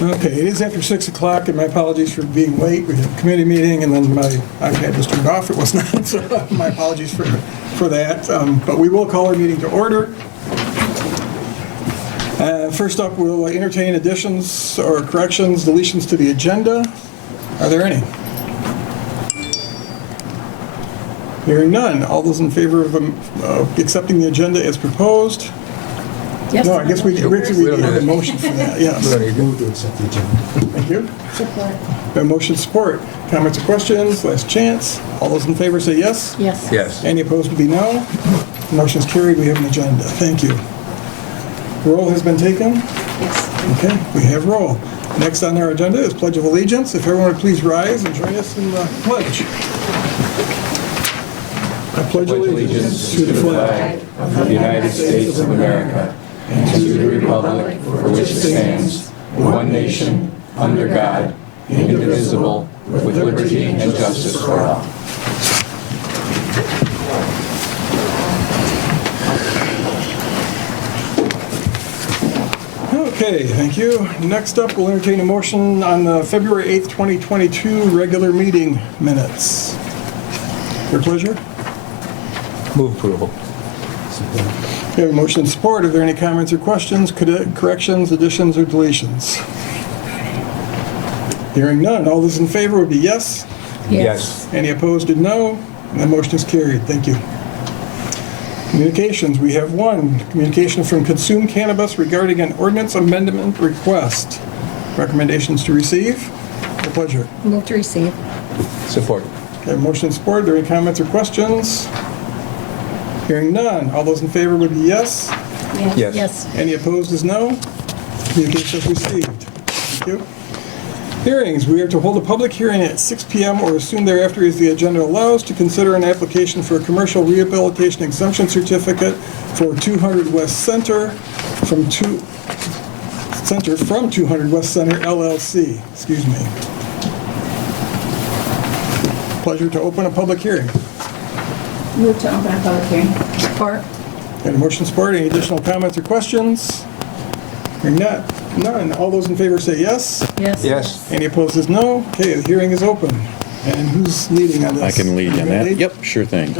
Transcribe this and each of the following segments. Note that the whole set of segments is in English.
Okay, it is after 6 o'clock, and my apologies for being late. We had a committee meeting, and then my iPad was turned off. It was not, so my apologies for that. But we will call our meeting to order. First up, we'll entertain additions or corrections, deletions to the agenda. Are there any? Hearing none. All those in favor of accepting the agenda as proposed? Yes. No, I guess we need a motion for that, yes. Move to accept the agenda. Thank you. Support. A motion support. Comments or questions? Last chance. All those in favor say yes. Yes. Yes. Any opposed would be no. Motion is carried. We have an agenda. Thank you. Roll has been taken. Yes. Okay, we have roll. Next on our agenda is Pledge of Allegiance. If everyone would please rise and join us in the pledge. I pledge allegiance to the flag of the United States of America and to the republic for which it stands, one nation, under God, indivisible, with liberty and justice for all. Okay, thank you. Next up, we'll entertain a motion on the February 8th, 2022 regular meeting minutes. Your pleasure? Move approval. We have a motion and support. Are there any comments or questions, corrections, additions, or deletions? Hearing none. All those in favor would be yes. Yes. Any opposed did no. And the motion is carried. Thank you. Communications. We have one. Communication from Consume Cannabis regarding an ordinance amendment request. Recommendations to receive? Your pleasure. Move to receive. Support. Okay, motion and support. Are there any comments or questions? Hearing none. All those in favor would be yes. Yes. Yes. Any opposed is no. Communication is received. Thank you. Hearings. We are to hold a public hearing at 6 p.m. or as soon thereafter as the agenda allows to consider an application for a commercial rehabilitation exemption certificate for 200 West Center from 200 West Center LLC. Excuse me. Pleasure to open a public hearing. Move to open a public hearing. Support. Got a motion support. Any additional comments or questions? Hearing none. All those in favor say yes. Yes. Yes. Any opposed is no. Okay, the hearing is open. And who's leading on this? I can lead You on gonna that. lead? Yep, sure thing.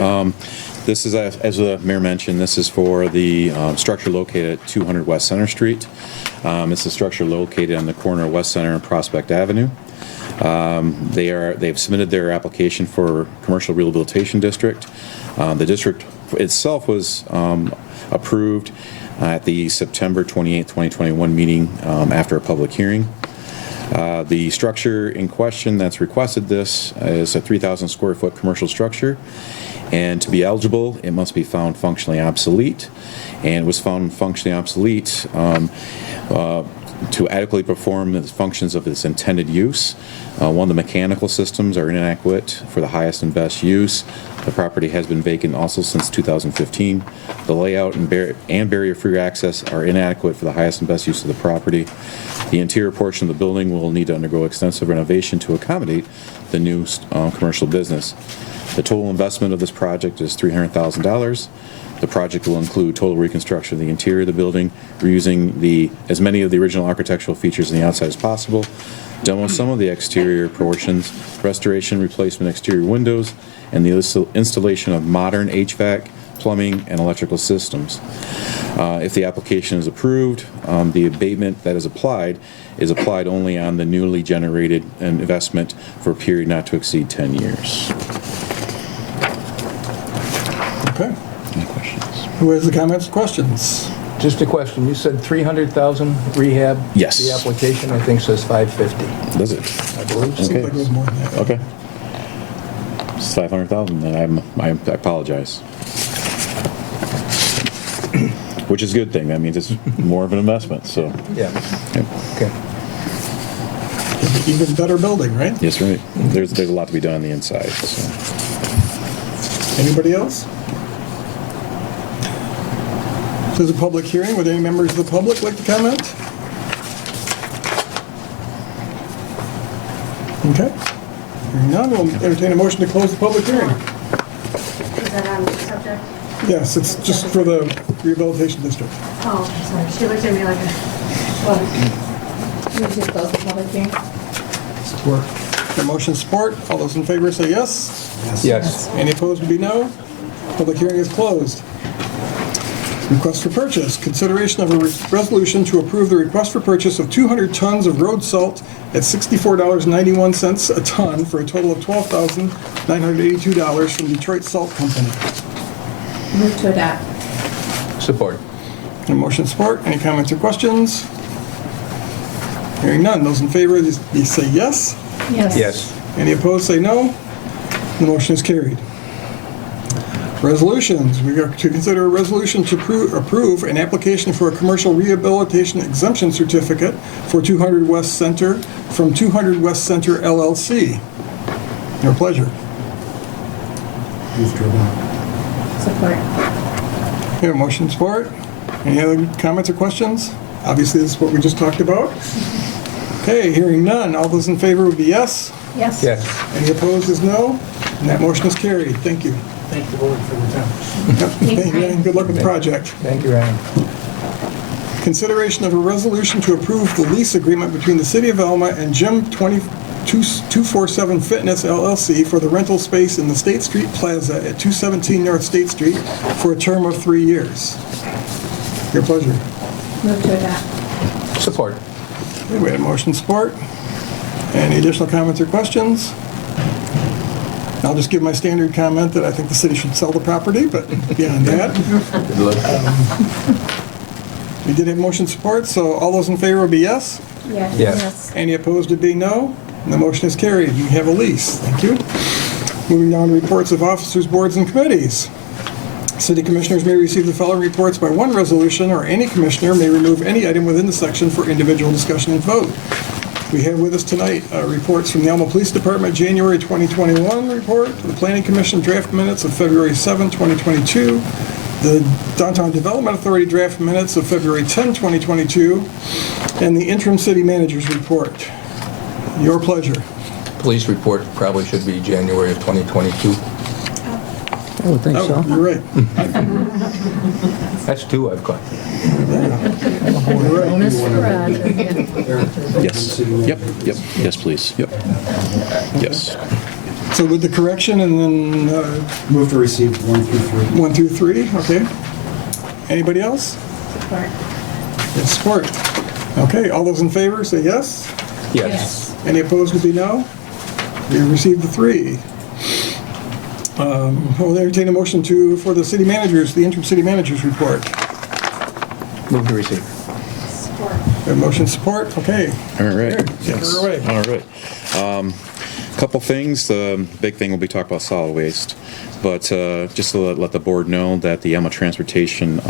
This is, as the mayor mentioned, this is for the structure located at 200 West Center Street. It's a structure located on the corner of West Center and Prospect Avenue. They've submitted their application for commercial rehabilitation district. The district itself was approved at the September 28, 2021 meeting after a public hearing. The structure in question that's requested this is a 3,000 square foot commercial structure, and to be eligible it must be found functionally obsolete, and was found functionally obsolete to adequately perform the functions of its intended use. One of the mechanical systems are inadequate for the highest and best use. The property has been vacant also since 2015. The layout and barrier-free access are inadequate for the highest and best use of the property. The interior portion of the building will need to undergo extensive renovation to accommodate the new commercial business. The total investment of this project is $300,000. The project will include total reconstruction of the interior of the building, reusing as many of the original architectural features on the outside as possible, demo some of the exterior portions, restoration, replacement exterior windows, and the installation of modern HVAC, plumbing, and electrical systems. If the application is approved, the abatement that is applied only on the newly generated investment for a period not to exceed 10 years. Okay. Any questions? Who has the comments, questions? Just a question. You said 300,000 rehab? Yes. The application, I think, says 550. Does it? I believe so. Seems like it was more than that. Okay. It's 500,000, then I apologize. Which is a good thing. That means it's more of an investment, so. Yeah. Yep. Okay. Even better building, right? Yes, right. There's a lot to be done on the inside, so. Anybody else? This is a public hearing. Would any members of the public like to comment? Okay. Hearing none, we'll entertain a motion to close the public hearing. Is that on the subject? Yes, it's just for the Rehabilitation District. Oh, sorry. She looked at me like a, Move to close the public hearing. Support. The motion support, all those in favor say yes. Yes. Any opposed would be no. Public hearing is closed. Request for purchase. Consideration of a resolution to approve the request for purchase of 200 tons of road salt at $64.91 a ton for a total of $12,982 from Detroit Salt Company. Move to adopt. Support. A motion support. Any comments or questions? Hearing none. Those in favor, you say yes. Yes. Any opposed, say no. The motion is carried. Resolutions. We are to consider a resolution to approve an application for a commercial rehabilitation exemption certificate for 200 West Center from 200 West Center LLC. Your pleasure. Move to adopt. Support. We have a motion support. Any other comments or questions? Obviously, this is what we just talked about. Okay, hearing none. All those in favor would be yes. Yes. Yes. Any opposed is no. And that motion is carried. Thank you. Thank the board for the time. Yep, thank you, and good luck with the project. Thank you, Ryan. Consideration of a resolution to approve the lease agreement between the City of Alma and Gym 247 Fitness LLC for the rental space in the State Street Plaza at 217 North State Street for a term of 3 years. Your pleasure. Move to adopt. Support. Okay, we have motion support. Any additional comments or questions? I'll just give my standard comment that I think the city should sell the property, but beyond that. Good luck. We did have motion support, so all those in favor would be yes. Yes. Yes. Any opposed would be no. And the motion is carried. You have a lease. Thank you. Moving down to reports of officers, boards, and committees. City commissioners may receive the following reports by one resolution, or any commissioner may remove any item within the section for individual discussion and vote. We have with us tonight reports from the Alma Police Department, January 2021 report, the Planning Commission draft minutes of February 7, 2022, the Downtown Development Authority draft minutes of February 10, 2022, and the interim city manager's report. Your pleasure. Police report probably should be January of 2022. I would think Oh, so. you're right. That's two I've got. Bonus for Roger. Yes. Yep. Yes, please. Yep. Yes. So with the correction and then Move to receive 1 through 3. 1 through 3, okay. Anybody else? Support. Yes, support. Okay, all those in favor say yes. Yes. Any opposed would be no. We received the 3. We'll entertain a motion for the city managers, the interim city managers report. Move to receive. support. We have motion support, okay. All right. Here, take Yes. her away. All right. Couple things. The big thing will be talk about solid waste, but just to let the board know that the Alma Transportation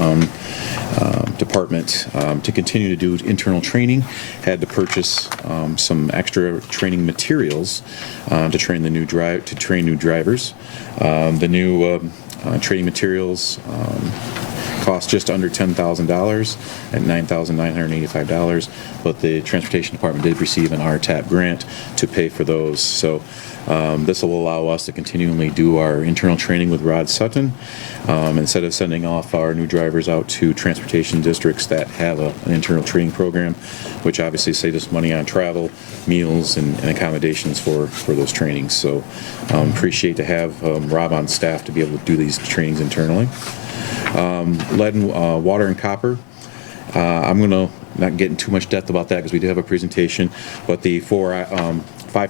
Department, to continue to do internal training, had to purchase some extra training materials to train new drivers. The new training materials cost just under $10,000 at $9,985, but the Transportation Department did receive an RTAP grant to pay for those. So this will allow us to continually do our internal training with Rod Sutton instead of sending off our new drivers out to transportation districts that have an internal training program, which obviously saves us money on travel, meals, and accommodations for those trainings. So appreciate to have Rob on staff to be able to do these trainings internally. Lead and water and copper. I'm going to not get into too much depth about that because we do have a presentation, but the 4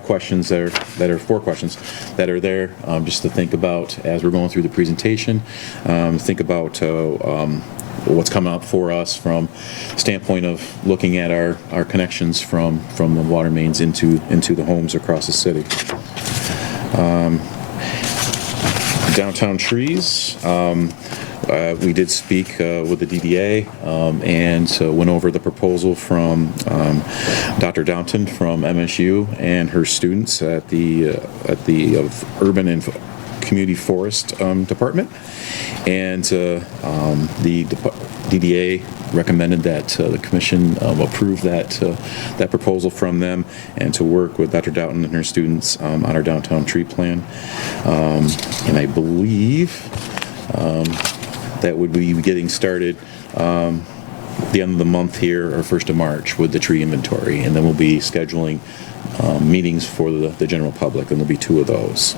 questions that are 4 questions that are there just to think about as we're going through the presentation. Think about what's coming up for us from standpoint of looking at our connections from the water mains into the homes across the city. Downtown trees. We did speak with the DDA and went over the proposal from Dr. Downton from MSU and her students at the Urban and Community Forest Department, and the DDA recommended that the commission approve that proposal from them, and to work with Dr. Doughton and her students on our downtown tree plan. And I believe that would be getting started the end of the month here, or 1st of March, with the tree inventory, and then we'll be scheduling meetings for the general public, and there'll be 2 of those.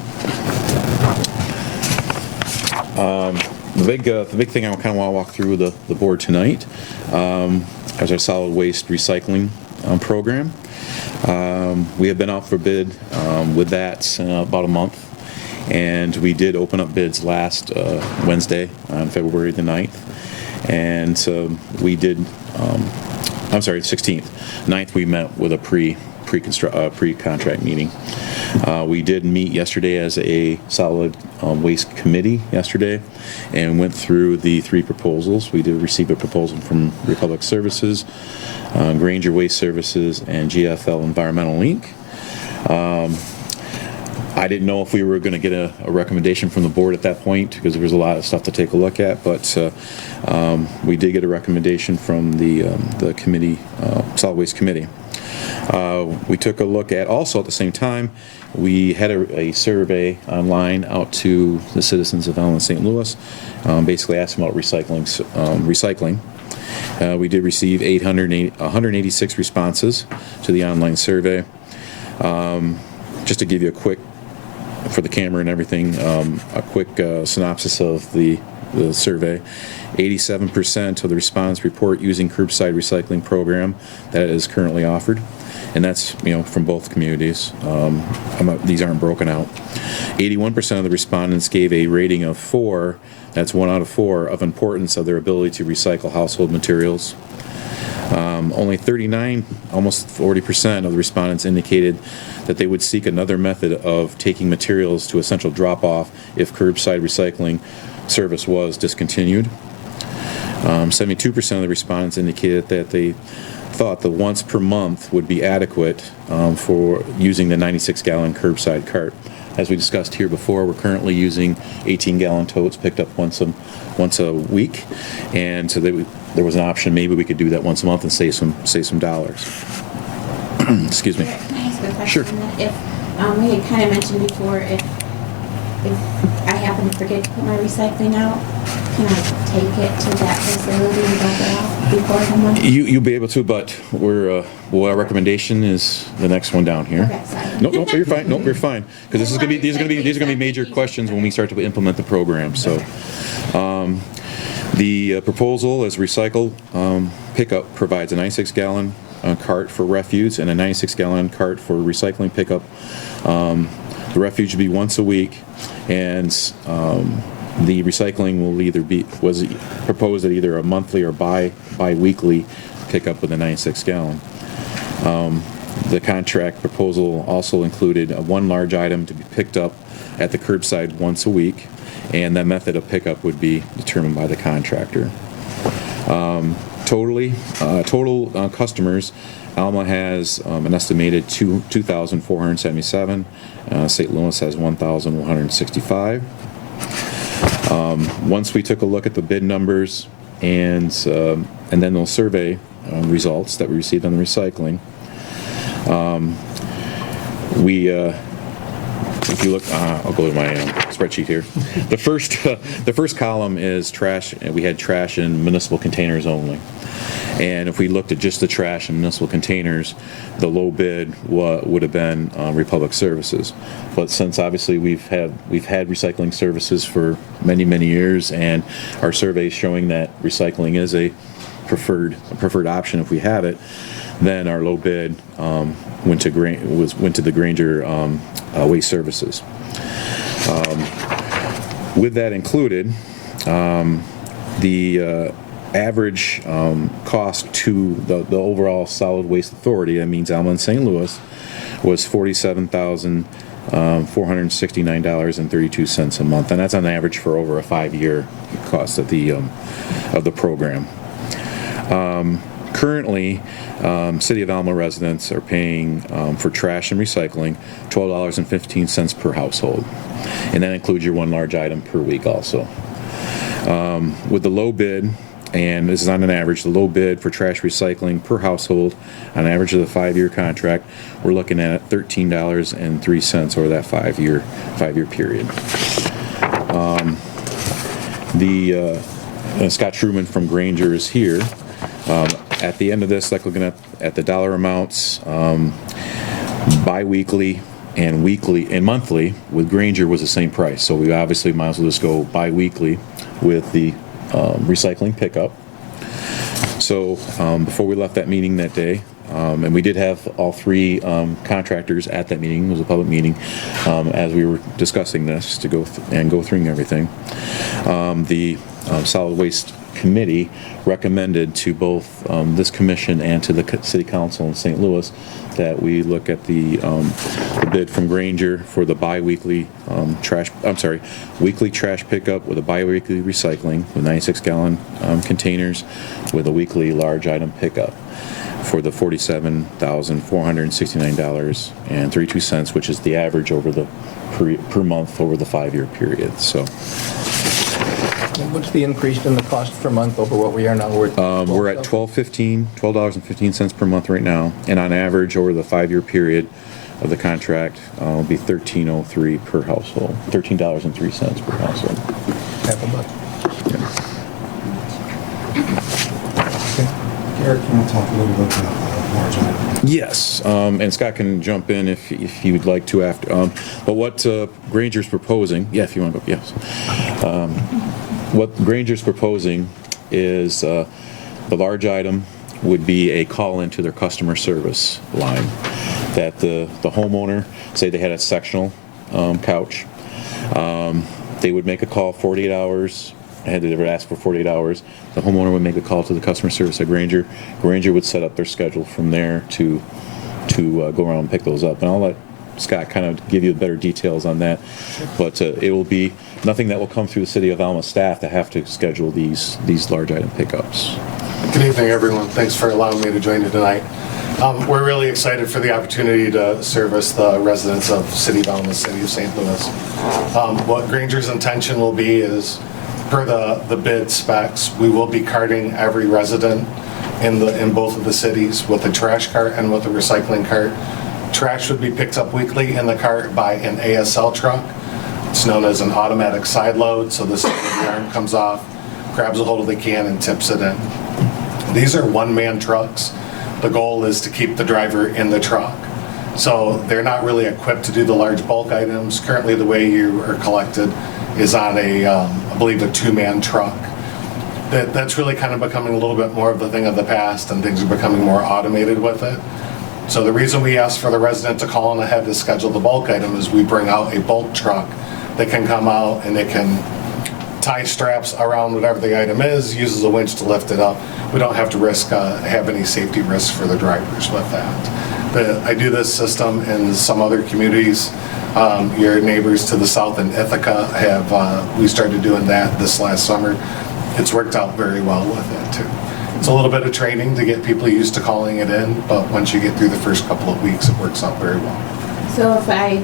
The big thing I kind of want to walk through the board tonight is our solid waste recycling program. We have been out for bid with that about a month, and we did open up bids last Wednesday on February the 9th, and we did, 16th. 9th we met with a pre-contract meeting. We did meet yesterday as a solid waste committee yesterday, and went through the 3 proposals. We did receive a proposal from Republic Services, Granger Waste Services, and GFL Environmental Inc. I didn't know if we were going to get a recommendation from the board at that point, because there was a lot of stuff to take a look at, but we did get a recommendation from the committee, solid waste committee. We took a look at, also at the same time, we had a survey online out to the citizens of Alma and St. Louis, basically asking about recycling. We did receive 186 responses to the online survey. Just to give you a quick, for the camera and everything, a quick synopsis of the survey. 87% of the respondents report using curbside recycling program that is currently offered, and that's from both communities. These aren't broken out. 81% of the respondents gave a rating of 4. That's 1 out of 4 of importance of their ability to recycle household materials. Only 39, almost 40% of the respondents indicated that they would seek another method of taking materials to a central drop-off if curbside recycling service was discontinued. 72% of the respondents indicated that they thought that once per month would be adequate for using the 96-gallon curbside cart. As we discussed here before, we're currently using 18-gallon totes picked up once a week, and so there was an option. Maybe we could do that once a month and save some dollars. Excuse me. Can I ask a question? Sure. If we had kind of mentioned before, if I happen to forget to put my recycling out, can I take it to that facility and drop it off before someone? You'll be able to, but our recommendation is the next one down here. Okay, sorry. Nope, you're fine. Nope, you're fine. Because these are gonna be major questions when we start to implement the program. So, the proposal is recycle pickup provides a 96-gallon cart for refuse and a 96-gallon cart for recycling pickup. The refuge will be once a week, and the recycling was proposed at either a monthly or bi-weekly pickup with a 96-gallon. The contract proposal also included one large item to be picked up at the curbside once a week, and that method of pickup would be determined by the contractor. Total customers, Alma has an estimated 2,477. St. Louis has 1,165. Once we took a look at the bid numbers and then those survey results that we received on the recycling, if you look, I'll go to my spreadsheet here. The first column is trash, and we had trash in municipal containers only. And if we looked at just the trash and municipal containers, the low bid would have been Republic Services. But since obviously we've had recycling services for many years, and our survey is showing that recycling is a preferred option if we have it, then our low bid went to the Granger Waste Services. With that included, the average cost to the overall solid waste authority, that means Alma and St. Louis, was $47,469.32 a month, and that's on average for over a 5-year cost of the program. Currently, City of Alma residents are paying for trash and recycling $12.15 per household. And that includes your one large item per week also. With the low bid, and this is on an average, the low bid for trash recycling per household on average of the 5-year contract, we're looking at $13.03 over that 5-year period. Scott Truman from Granger is here. At the end of this, like looking at the dollar amounts, bi-weekly and weekly and monthly with Granger was the same price. So we obviously might as well just go bi-weekly with the recycling pickup. So before we left that meeting that day, and we did have all 3 contractors at that meeting. It was a public meeting as we were discussing this to go through everything. The Solid Waste Committee recommended to both this commission and to the City Council in St. Louis that we look at the bid from Granger for the bi-weekly weekly trash pickup with a bi-weekly recycling with 96-gallon containers with a weekly large item pickup for the $47,469.32, which is the average over the per month over the 5-year period. So. What's the increase in the cost per month over what we are now? We're at $12.15 per month right now, and on average over the 5-year period of the contract will be $13.03 per household, $13.03 per household. Half a buck. Eric, can you talk a little bit about large item? Yes, and Scott can jump in if he would like to after. But what Granger's proposing, if you want to go, yes. What Granger's proposing is the large item would be a call into their customer service line. That the homeowner, say they had a sectional couch, they would make a call 48 hours. They would ask for 48 hours. The homeowner would make a call to the customer service at Granger. Granger would set up their schedule from there to go around and pick those up. And I'll let Scott kind of give you better details on that. But it will be nothing that will come through the City of Alma staff to have to schedule these large item pickups. Good evening, everyone. Thanks for allowing me to join you tonight. We're really excited for the opportunity to service the residents of City of Alma, City of St. Louis. What Granger's intention will be is, per the bid specs, we will be carting every resident in both of the cities with a trash cart and with a recycling cart. Trash would be picked up weekly in the cart by an ASL truck. It's known as an automatic side load, so this the arm comes off, grabs a hold of the can and tips it in. These are one-man trucks. The goal is to keep the driver in the truck. So they're not really equipped to do the large bulk items. Currently the way you are collected is on I believe a 2-man truck. That's really kind of becoming a little bit more of the thing of the past, and things are becoming more automated with it. So the reason we ask for the resident to call in ahead to schedule the bulk item is we bring out a bulk truck that can come out and it can tie straps around whatever the item is, uses a winch to lift it up. We don't have to have any safety risks for the drivers with that. But I do this system in some other communities. Your neighbors to the south in Ithaca we started doing that this last summer. It's worked out very well with it too. It's a little bit of training to get people used to calling it in, but once you get through the first couple of weeks, it works out very well. So if I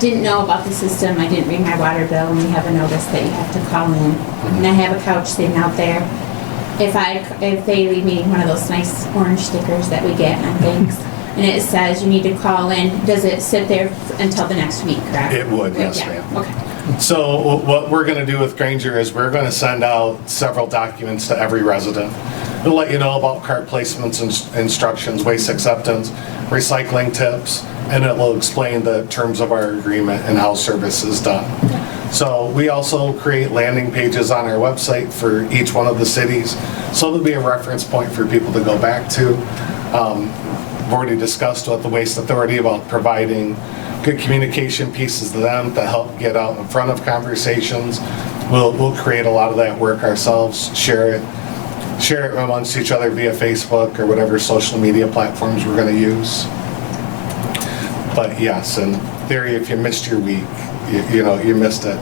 didn't know about the system, I didn't read my water bill, and we have a notice that you have to call in, and I have a couch sitting out there, if they leave me one of those nice orange stickers that we get on things, and it says you need to call in, does it sit there until the next week, correct? It would, yes, Yeah. ma'am. Okay. So what we're going to do with Granger is we're going to send out several documents to every resident. It'll let you know about cart placements, instructions, waste acceptance, recycling tips, and it will explain the terms of our agreement and how service is done. So we also create landing pages on our website for each one of the cities, so there'll be a reference point for people to go back to. We've already discussed with the Waste Authority about providing good communication pieces to them to help get out in front of conversations. We'll create a lot of that work ourselves, share it amongst each other via Facebook or whatever social media platforms we're going to use. But yes, in theory, if you missed your week, you missed it,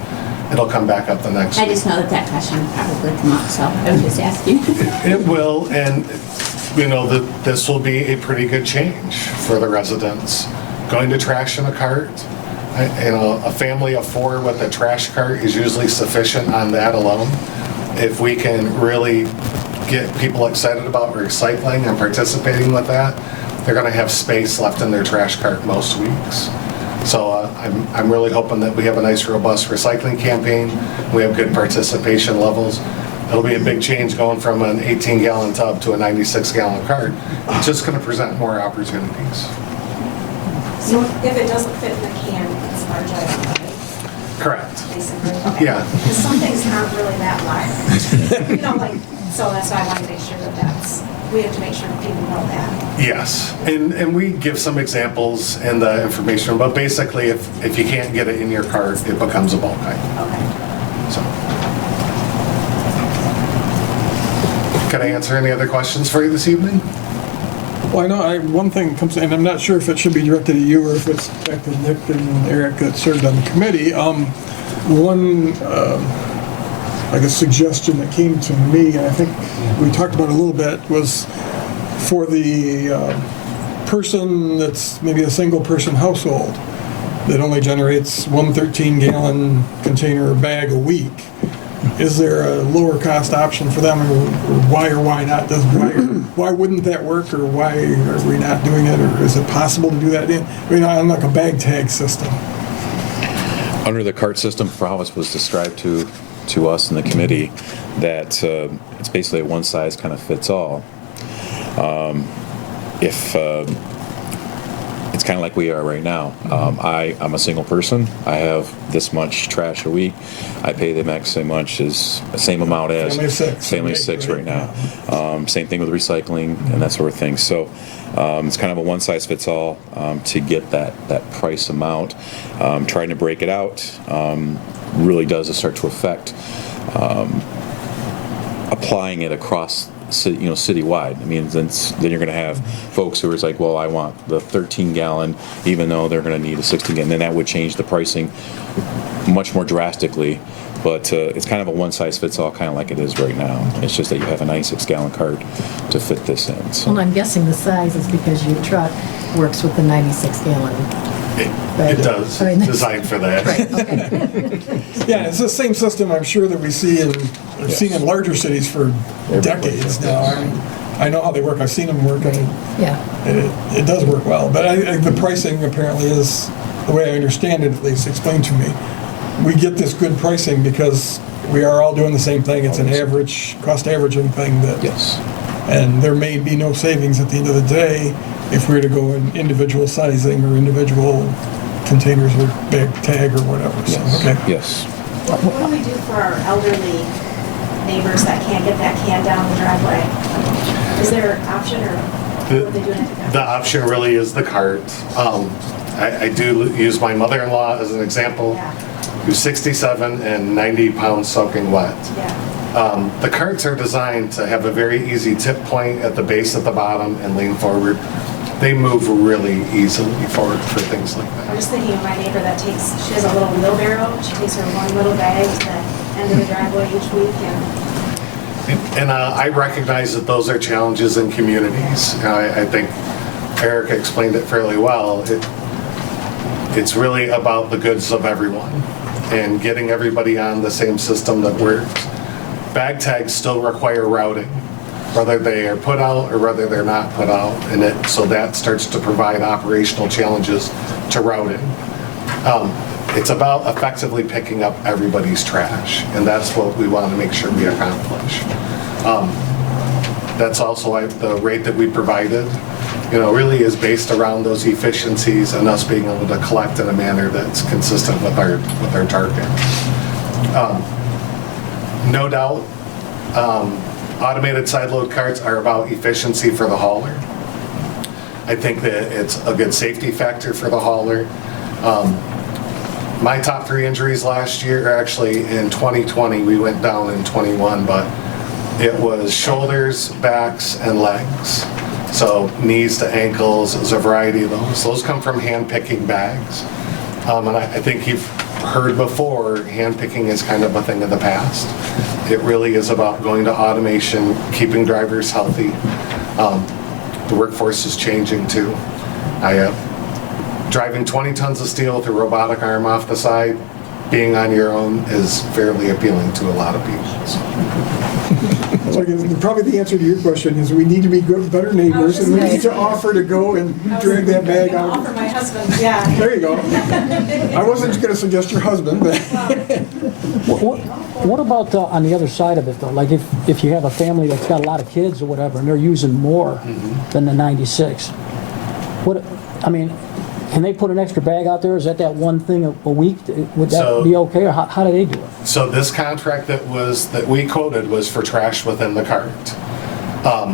it'll come back up the next week. I just know that question will probably come up, so I was just asking. It will, and you know, that this will be a pretty good change for the residents. Going to trash in a cart, you know, a family of 4 with a trash cart is usually sufficient on that alone. If we can really get people excited about recycling and participating with that, they're gonna have space left in their trash cart most weeks. So I'm really hoping that we have a nice, robust recycling campaign. We have good participation levels. It'll be a big change going from an 18-gallon tub to a 96-gallon cart. It's just gonna present more opportunities. So if it doesn't fit in the can, it's large item, right? Correct. Basically, okay. Yeah. Because some things aren't really that large. You know, like, so that's why I want to make sure that we have to make sure people know that. Yes, and we give some examples in the information, but basically if you can't get it in your cart, it becomes a bulk item. Okay. So. Can I answer any other questions for you this evening? Well, I know one thing comes, and I'm not sure if it should be directed at you or if it's back to Nick and Eric that served on the committee. One, I guess, suggestion that came to me, and I think we talked about it a little bit, was for the person that's maybe a single-person household that only generates one 13-gallon container or bag a week. Is there a lower cost option for them, or why or why not? Why wouldn't that work, or why are we not doing it, or is it possible to do that on like a bag tag system? Under the cart system, for how it was described to us in the committee, that it's basically a one size kind of fits all. If it's kind of like we are right now. I'm a single person. I have this much trash a week. I pay the same amount as Family of six right now. Same thing with recycling and that sort of thing. So it's kind of a one size fits all to get that price amount. Trying to break it out really does start to affect applying it across citywide. I mean, then you're going to have folks who are like, well, I want the 13-gallon, even though they're going to need a 16-gallon. Then that would change the pricing much more drastically. But it's kind of a one-size-fits-all, kind of like it is right now. It's just that you have a 96-gallon cart to fit this in. So. Well, I'm guessing the size is because your truck works with the 96-gallon. It does. Designed for that. Right, okay. Yeah, it's the same system I'm sure that we've seen in larger cities for decades now. I know how they work. I've seen them work, and it does work well. But the pricing apparently is, the way I understand it at least, explained to me. We get this good pricing because we are all doing the same thing. It's an average, cost averaging thing that. Yes. And there may be no savings at the end of the day if we were to go in individual sizing or individual containers or bag tag or whatever. Yes. So, okay. Yes. What do we do for our elderly neighbors that can't get that can down the driveway? Is there an option, or what are they doing at The option really is the cart. I do use my mother-in-law as an example, who's 67 and 90 pounds soaking wet. Yeah. The carts are designed to have a very easy tip point at the base at the bottom and lean forward. They move really easily forward for things like I'm that. just thinking of my neighbor that she has a little wheelbarrow. She takes her one little bag to the end of the driveway each week, And I recognize that those are challenges in communities. I think Erica explained it fairly well. It's really about the goods of everyone and getting everybody on the same system that works. Bag tags still require routing, whether they are put out or whether they're not put out, and so that starts to provide operational challenges to routing. It's about effectively picking up everybody's trash, and that's what we want to make sure we accomplish. That's also why the rate that we provided, really is based around those efficiencies and us being able to collect in a manner that's consistent with our target. No doubt, automated side load carts are about efficiency for the hauler. I think that it's a good safety factor for the hauler. My top 3 injuries last year, or actually in 2020, we went down in 21, but it was shoulders, backs, and legs. So knees to ankles, there's a variety of those. Those come from hand-picking bags. And I think you've heard before, hand-picking is kind of a thing of the past. It really is about going to automation, keeping drivers healthy. The workforce is changing too. Driving 20 tons of steel with a robotic arm off the side, being on your own is fairly appealing to a lot of people. So I guess probably the answer to your question is we need to be good, better neighbors, and we need to offer to go and drag that bag out. Offer my husband, yeah. There you go. I wasn't going to suggest your husband, but What about on the other side of it, though? Like if you have a family that's got a lot of kids or whatever, and they're using more than the 96, can they put an extra bag out there? Is that one thing a week? Would that be okay, or how do they do it? So this contract that we quoted was for trash within the cart.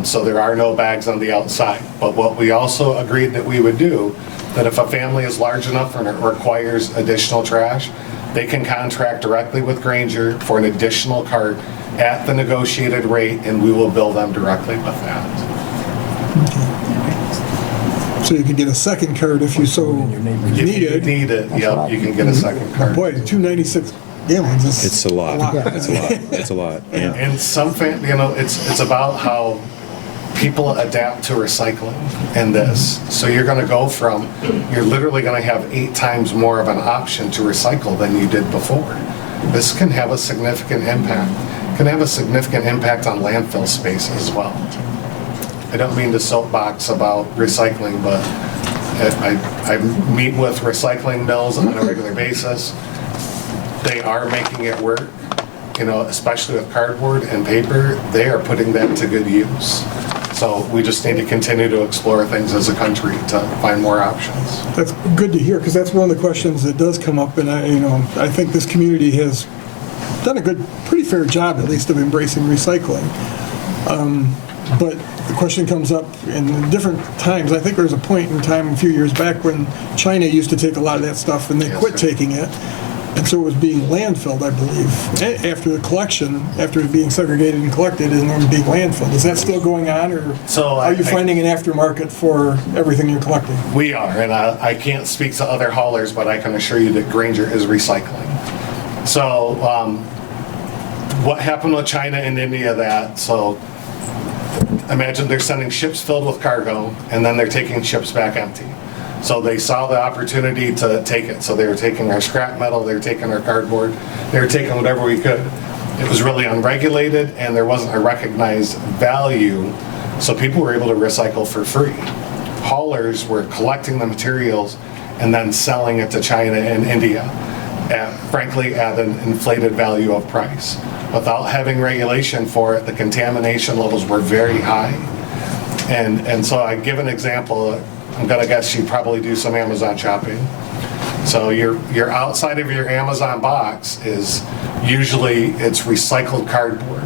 So there are no bags on the outside. But what we also agreed that we would do, that if a family is large enough and it requires additional trash, they can contract directly with Granger for an additional cart at the negotiated rate, and we will bill them directly with that. so you can get a second card if you so If you need it. need it, yep, you can get a second cart. Boy, 296 gallons is It's a lot. It's a lot. It's a lot. Yeah. And some, it's about how people adapt to recycling in this. So you're going to go from, you're literally going to have 8 times more of an option to recycle than you did before. This can have a significant impact. Can have a significant impact on landfill space as well. I don't mean to soapbox about recycling, but I meet with recycling mills on a regular basis. They are making it work, especially with cardboard and paper. They are putting that to good use. So we just need to continue to explore things as a country to find more options. That's good to hear, because that's one of the questions that does come up, and I think this community has done a pretty fair job, at least, of embracing recycling. But the question comes up in different times. I think there was a point in time a few years back when China used to take a lot of that stuff, and they quit taking it. And so it was being landfilled, I believe, after the collection, after it being segregated and collected, and then being landfilled. Is that still going on, or are you finding an aftermarket for everything you're collecting? We are, and I can't speak to other haulers, but I can assure you that Granger is recycling. So what happened with China and India, so imagine they're sending ships filled with cargo, and then they're taking ships back empty. So they saw the opportunity to take it. So they were taking our scrap metal, they were taking our cardboard, they were taking whatever we could. It was really unregulated, and there wasn't a recognized value, so people were able to recycle for free. Haulers were collecting the materials and then selling it to China and India, frankly, at an inflated value of price. Without having regulation for it, the contamination levels were very high. And so I give an example. I'm gonna guess you probably do some Amazon shopping. So your outside of your Amazon box is usually it's recycled cardboard.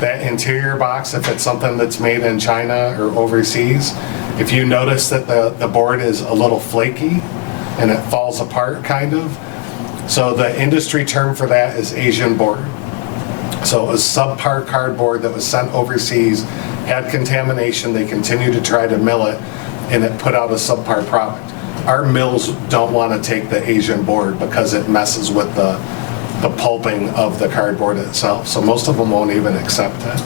That interior box, if it's something that's made in China or overseas, if you notice that the board is a little flaky and it falls apart kind of, so the industry term for that is Asian board. So it was subpar cardboard that was sent overseas, had contamination, they continued to try to mill it, and it put out a subpar product. Our mills don't want to take the Asian board because it messes with the pulping of the cardboard itself. So most of them won't even accept it.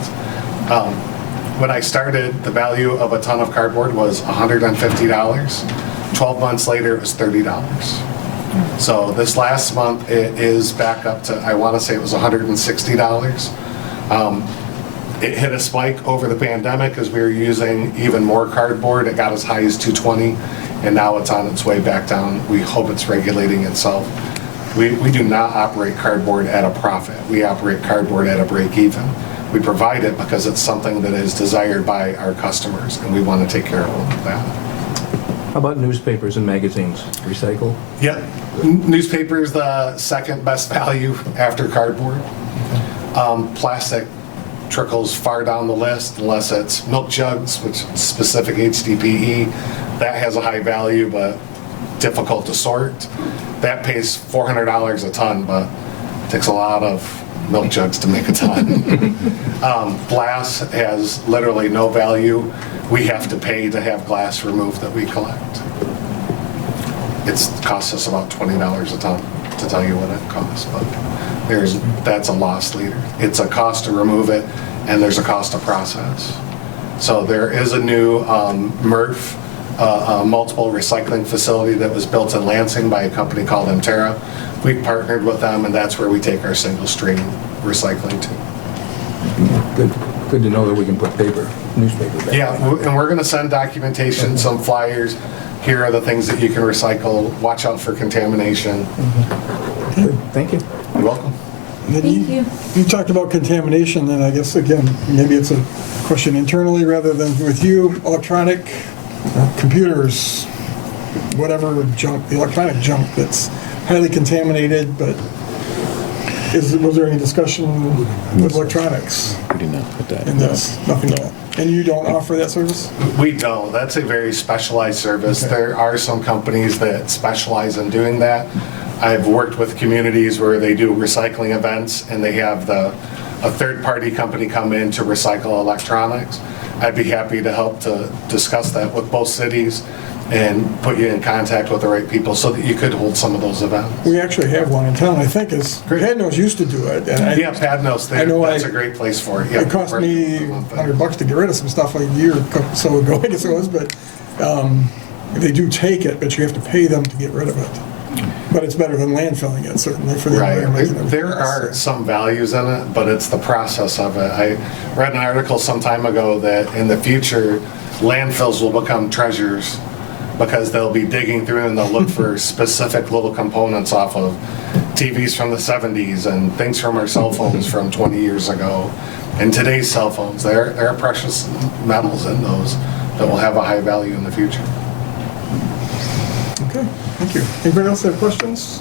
When I started, the value of a ton of cardboard was $150. 12 months later, it was $30. So this last month, it is back up to, I want to say it was $160. It hit a spike over the pandemic as we were using even more cardboard. It got as high as $220, and now it's on its way back down. We hope it's regulating itself. We do not operate cardboard at a profit. We operate cardboard at a break even. We provide it because it's something that is desired by our customers, and we want to take care of that. How about newspapers and magazines? Recycle? Yep. Newspaper is the second best value after cardboard. Plastic trickles far down the list unless it's milk jugs, which is specific HDPE. That has a high value but difficult to sort. That pays $400 a ton, but it takes a lot of milk jugs to make a ton. Glass has literally no value. We have to pay to have glass removed that we collect. It costs us about $20 a ton to tell you what it costs, but that's a loss leader. It's a cost to remove it, and there's a cost to process. So there is a new MRF, multiple recycling facility that was built in Lansing by a company called Intera. We partnered with them, and that's where we take our single stream recycling to. Good to know that we can put newspaper back. Yeah, and we're gonna send documentation, some flyers. Here are the things that you can recycle. Watch out for contamination. Good, thank you. You're welcome. And then Thank you. You talked about contamination, and I guess, again, maybe it's a question internally rather than with you. Electronic computers, whatever junk, the electronic junk that's highly contaminated, but was there any discussion with electronics We do not put that. in this? Nothing like that. And you don't offer that service? We don't. That's a very specialized service. Okay. There are some companies that specialize in doing that. I've worked with communities where they do recycling events and they have a third-party company come in to recycle electronics. I'd be happy to help to discuss that with both cities and put you in contact with the right people so that you could hold some of those events. We actually have one in town, I think, Padnos used to do it. And Yeah, Padnos, I know that's a great place for it. Yeah, It cost me $100 to get rid of some stuff like a year or so ago, I guess it was, but they do take it, but you have to pay them to get rid of it. But it's better than landfilling it, certainly, for the environment. and Right. everything There are else. some values in it, but it's the process of it. I read an article some time ago that in the future, landfills will become treasures because they'll be digging through and they'll look for specific little components off of TVs from the 70s and things from our cell phones from 20 years ago. And today's cell phones, there are precious metals in those that will have a high value in the future. Okay, thank you. Anybody else have questions?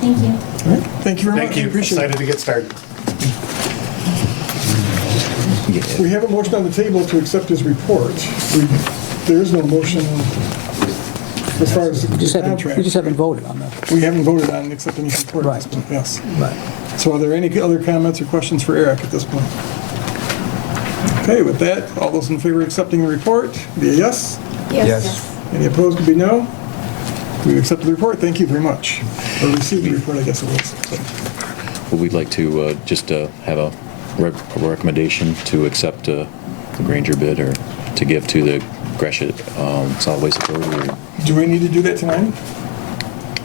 Thank you. All right, thank you very much. Thank you. Appreciate it. Excited to get started. We have a motion on the table to accept his report. There is no motion as far as We just the haven't, contract. we just haven't voted on that. We haven't voted on accepting his report at this Right. point, yes. Right. So are there any other comments or questions for Eric at this point? Okay, with that, all those in favor of accepting the report, be a yes? Yes. Any opposed, would be no? We accept the report, thank you very much. Or receive the report, I guess it was. So, Well, we'd like to just have a recommendation to accept the Granger bid or to give to the Gresham Solid Waste Authority. do we need to do that tonight?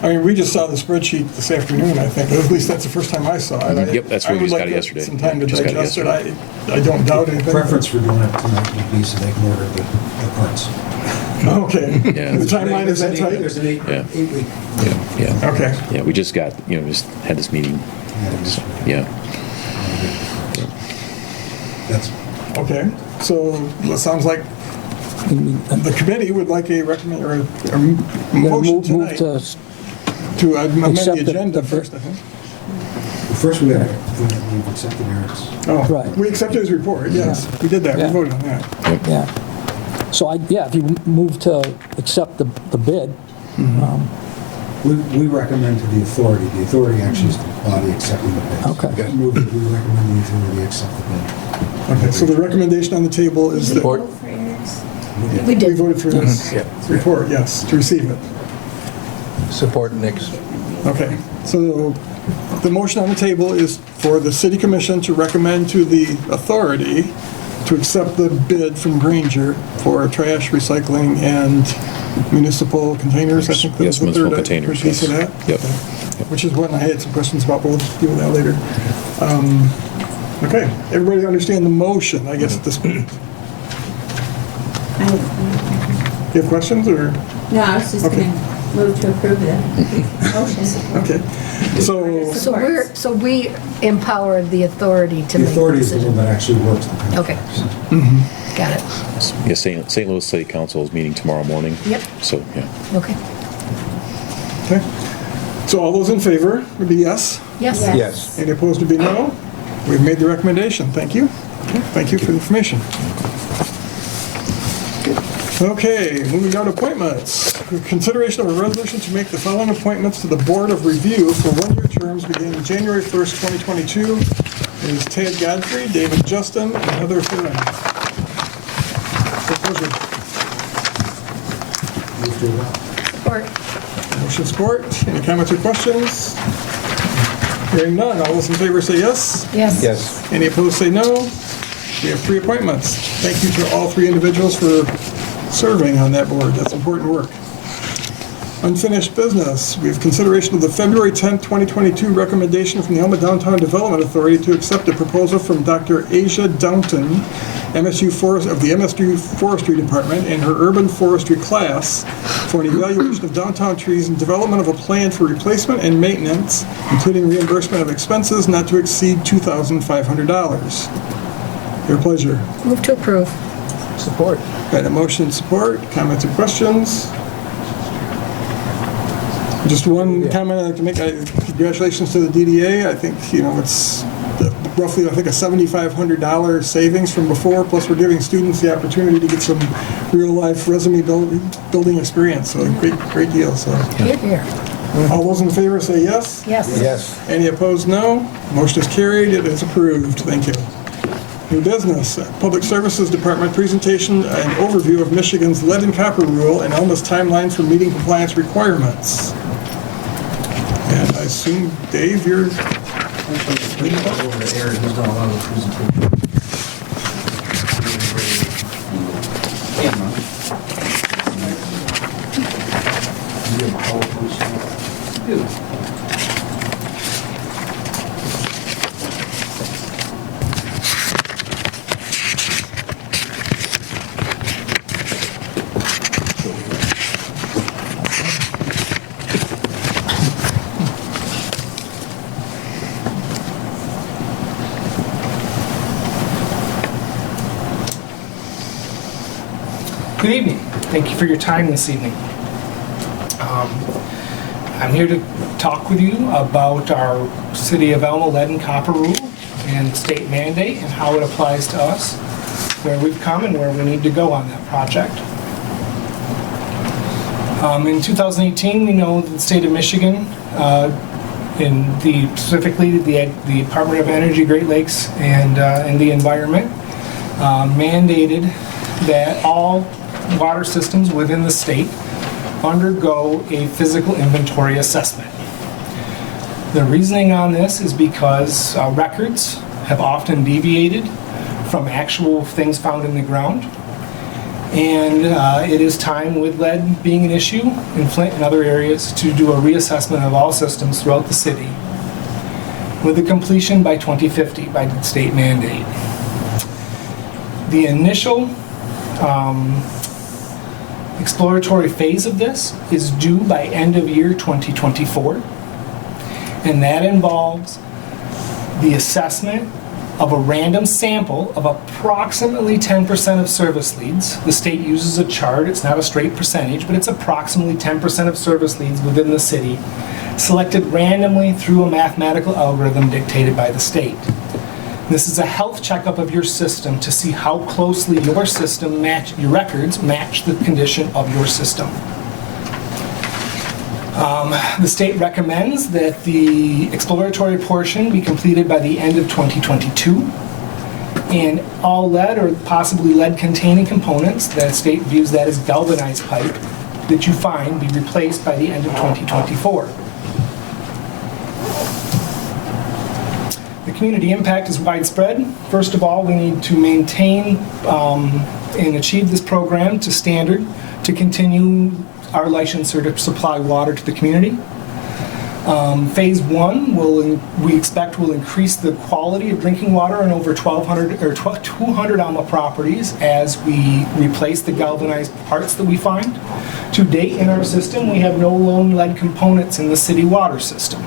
I mean, we just saw the spreadsheet this afternoon, I think. At least that's the first time I saw it. Yep, that's where we just got it yesterday. Some time to Just got it digest it. yesterday. I don't doubt anything. Preference for doing it tonight would be so they can order the parts. Okay. Yeah. The timeline is that tight? There's an Yeah. 8-week. Yeah. Okay. Yeah, we just got, just had this meeting. Yeah. That's, Okay, so it sounds like the committee would like a recommend, or a We're motion move tonight to, to amend the accept the- agenda the- first, I think. first we gotta, we've accepted Eric's. Oh, Right. we accepted his report, yes, we did that, we Yeah. voted on that. yeah. So if you move to accept the bid, We recommend to the authority actually is the body accepting the bid. Okay. We recommend the authority accept the bid. Okay, so the recommendation on the table is that Support. Vote for Eric's. We we did. voted for his Yeah. report, yes, to receive it. Support Nick's. Okay, so the motion on the table is for the city commission to recommend to the authority to accept the bid from Granger for trash, recycling, and municipal containers, I think that was Yes, the municipal third containers, piece of yes. that. Yep. Okay. Which is what I had some questions about, but we'll deal with that later. Okay, everybody understand the motion, I guess, at this point? You have questions, or? No, I was just Okay. gonna move to approve the motion. Okay, so, So we empower the authority to The make the authority is the one decision. that actually works the Okay. contracts. Got it. Yeah, St. Louis City Council is meeting tomorrow morning. Yep. So, yeah. Okay. okay. So all those in favor would be yes? Yes. Yes. Yes. Any opposed would be no? We've made the recommendation. Thank you. Okay, thank you for the information. Okay, moving on to appointments. Consideration of a resolution to make the following appointments to the Board of Review for one-year terms beginning January 1st, 2022. It is Ted Godfrey, David Justin, and Heather Thurin. Pleasure. Move to adopt. Support. Motion support. Any comments or questions? Hearing none. All those in favor say yes. Yes. Yes. Any opposed say no. We have 3 appointments. Thank you to all 3 individuals for serving on that board. That's important work. Unfinished business. We have consideration of the February 10th, 2022 recommendation from the Alma Downtown Development Authority to accept a proposal from Dr. Asia Downton, MSU Forest of the MSU Forestry Department, and her urban forestry class for an evaluation of downtown trees and development of a plan for replacement and maintenance, including reimbursement of expenses not to exceed $2,500. Your pleasure. Move to approve. Support. Got a motion and support. Comments or questions? Just one comment I'd like to make. Congratulations to the DDA. I think, it's roughly, a $7,500 savings from before, plus we're giving students the opportunity to get some real-life resume building experience. So great deal. So, Here. all those in favor say yes. Yes. Yes. Any opposed, no. Motion is carried. It is approved. Thank you. New business, Public Services Department presentation and overview of Michigan's lead and copper rule and Alma's timeline for meeting compliance requirements. And I assume, Dave, you're... Over to Aaron, who's done a lot of the presentation. Good evening. Thank you for your time this evening. I'm here to talk with you about our City of Alma lead and copper rule and state mandate and how it applies to us, where we've come and where we need to go on that project. In 2018, we know that the state of Michigan, specifically the Department of Energy, Great Lakes, and the Environment, mandated that all water systems within the state undergo a physical inventory assessment. The reasoning on this is because records have often deviated from actual things found in the ground, and it is time, with lead being an issue in Flint and other areas, to do a reassessment of all systems throughout the city with a completion by 2050 by the state mandate. The initial exploratory phase of this is due by end of year 2024, and that involves the assessment of a random sample of approximately 10% of service leads. The state uses a chart, it's not a straight percentage, but it's approximately 10% of service leads within the city, selected randomly through a mathematical algorithm dictated by the state. This is a health checkup of your system to see how closely your records match the condition of your system. The state recommends that the exploratory portion be completed by the end of 2022, and all lead or possibly lead-containing components, the state views that as galvanized pipe, that you find be replaced by the end of 2024. The community impact is widespread. First of all, we need to maintain and achieve this program to standard to continue our licensure to supply water to the community. Phase 1 we expect will increase the quality of drinking water in over 200 Alma properties as we replace the galvanized parts that we find. To date in our system, we have no lone lead components in the city water system.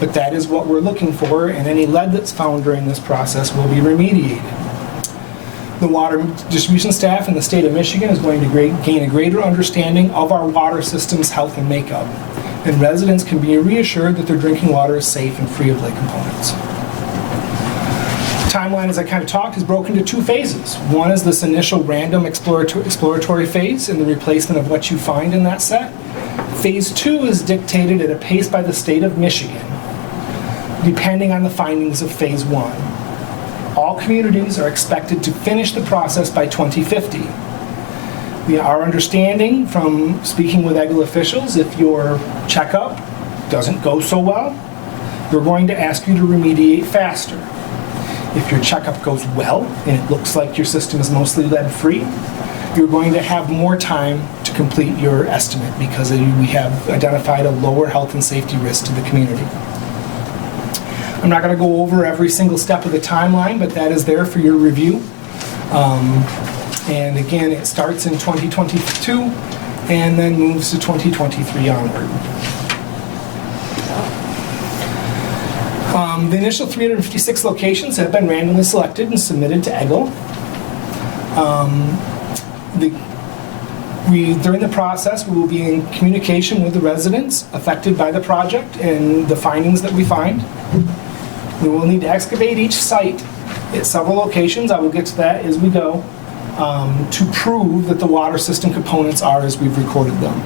But that is what we're looking for, and any lead that's found during this process will be remediated. The water distribution staff in the state of Michigan is going to gain a greater understanding of our water system's health and makeup, and residents can be reassured that their drinking water is safe and free of lead components. The timeline, as I kind of talked, is broken into 2 phases. One is this initial random exploratory phase and the replacement of what you find in that set. Phase 2 is dictated at a pace by the state of Michigan, depending on the findings of Phase 1. All communities are expected to finish the process by 2050. Our understanding from speaking with EGLE officials, if your checkup doesn't go so well, we're going to ask you to remediate faster. If your checkup goes well and it looks like your system is mostly lead-free, you're going to have more time to complete your estimate because we have identified a lower health and safety risk to the community. I'm not going to go over every single step of the timeline, but that is there for your review. And again, it starts in 2022 and then moves to 2023 onward. The initial 356 locations have been randomly selected and submitted to EGO. During the process, we will be in communication with the residents affected by the project and the findings that we find. We will need to excavate each site at several locations, I will get to that as we go, to prove that the water system components are as we've recorded them.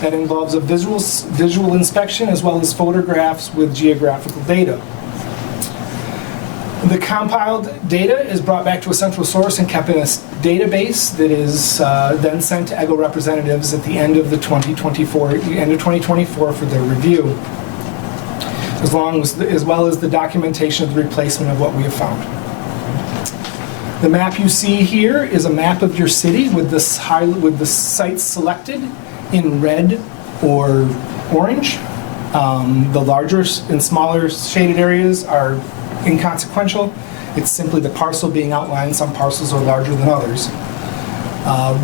That involves a visual inspection as well as photographs with geographical data. The compiled data is brought back to a central source and kept in a database that is then sent to EGO representatives at the end of 2024 for their review, as well as the documentation of the replacement of what we have found. The map you see here is a map of your city with the sites selected in red or orange. The larger and smaller shaded areas are inconsequential. It's simply the parcel being outlined. Some parcels are larger than others.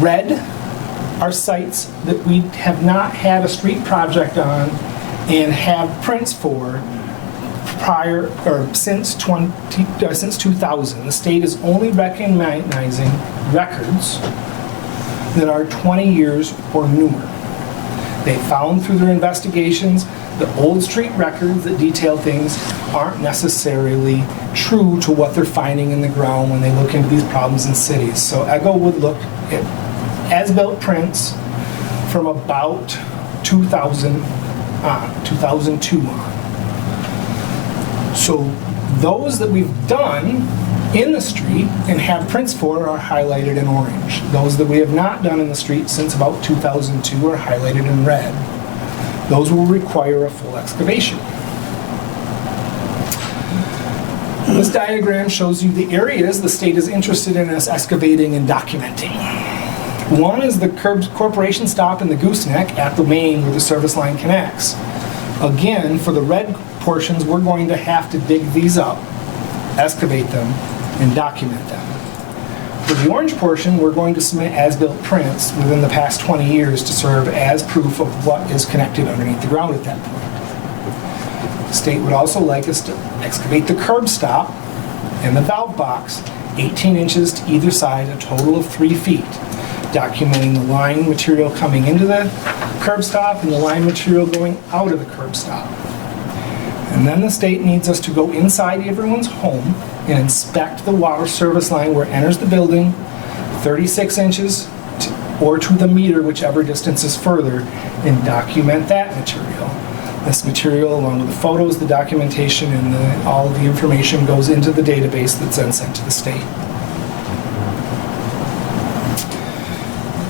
Red are sites that we have not had a street project on and have prints for since 2000. The state is only recognizing records that are 20 years or newer. They found through their investigations the old street records that detail things aren't necessarily true to what they're finding in the ground when they look into these problems in cities. So EGO would look at as-built prints from about 2000 on, 2002 on. So those that we've done in the street and have prints for are highlighted in orange. Those that we have not done in the street since about 2002 are highlighted in red. Those will require a full excavation. This diagram shows you the areas the state is interested in us excavating and documenting. One is the corporation stop in the gooseneck at the main where the service line connects. Again, for the red portions, we're going to have to dig these up, excavate them, and document them. For the orange portion, we're going to submit as-built prints within the past 20 years to serve as proof of what is connected underneath the ground at that point. The state would also like us to excavate the curb stop and the valve box 18 inches to either side, a total of 3 feet, documenting the line material coming into the curb stop and the line material going out of the curb stop. And then the state needs us to go inside everyone's home and inspect the water service line where it enters the building, 36 inches or to the meter, whichever distance is further, and document that material. This material, along with the photos, the documentation, and all of the information goes into the database that's then sent to the state.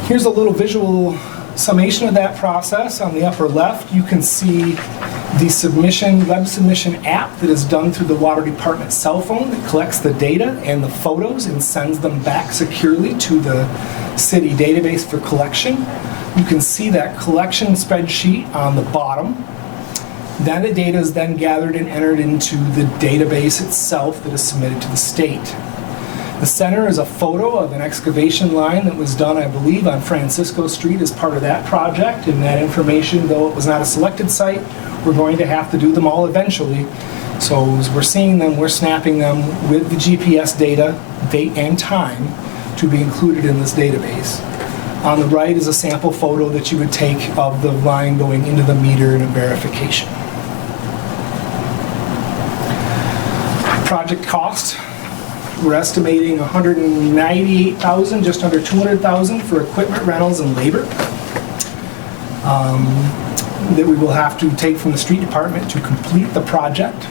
Here's a little visual summation of that process. On the upper left, you can see the web submission app that is done through the water department cell phone that collects the data and the photos and sends them back securely to the city database for collection. You can see that collection spreadsheet on the bottom. Then the data is then gathered and entered into the database itself that is submitted to the state. The center is a photo of an excavation line that was done, I believe, on Francisco Street as part of that project. And that information, though it was not a selected site, we're going to have to do them all eventually. So as we're seeing them, we're snapping them with the GPS data, date and time, to be included in this database. On the right is a sample photo that you would take of the line going into the meter and a verification. Project cost. We're estimating $198,000, just under $200,000 for equipment rentals and labor that we will have to take from the street department to complete the project.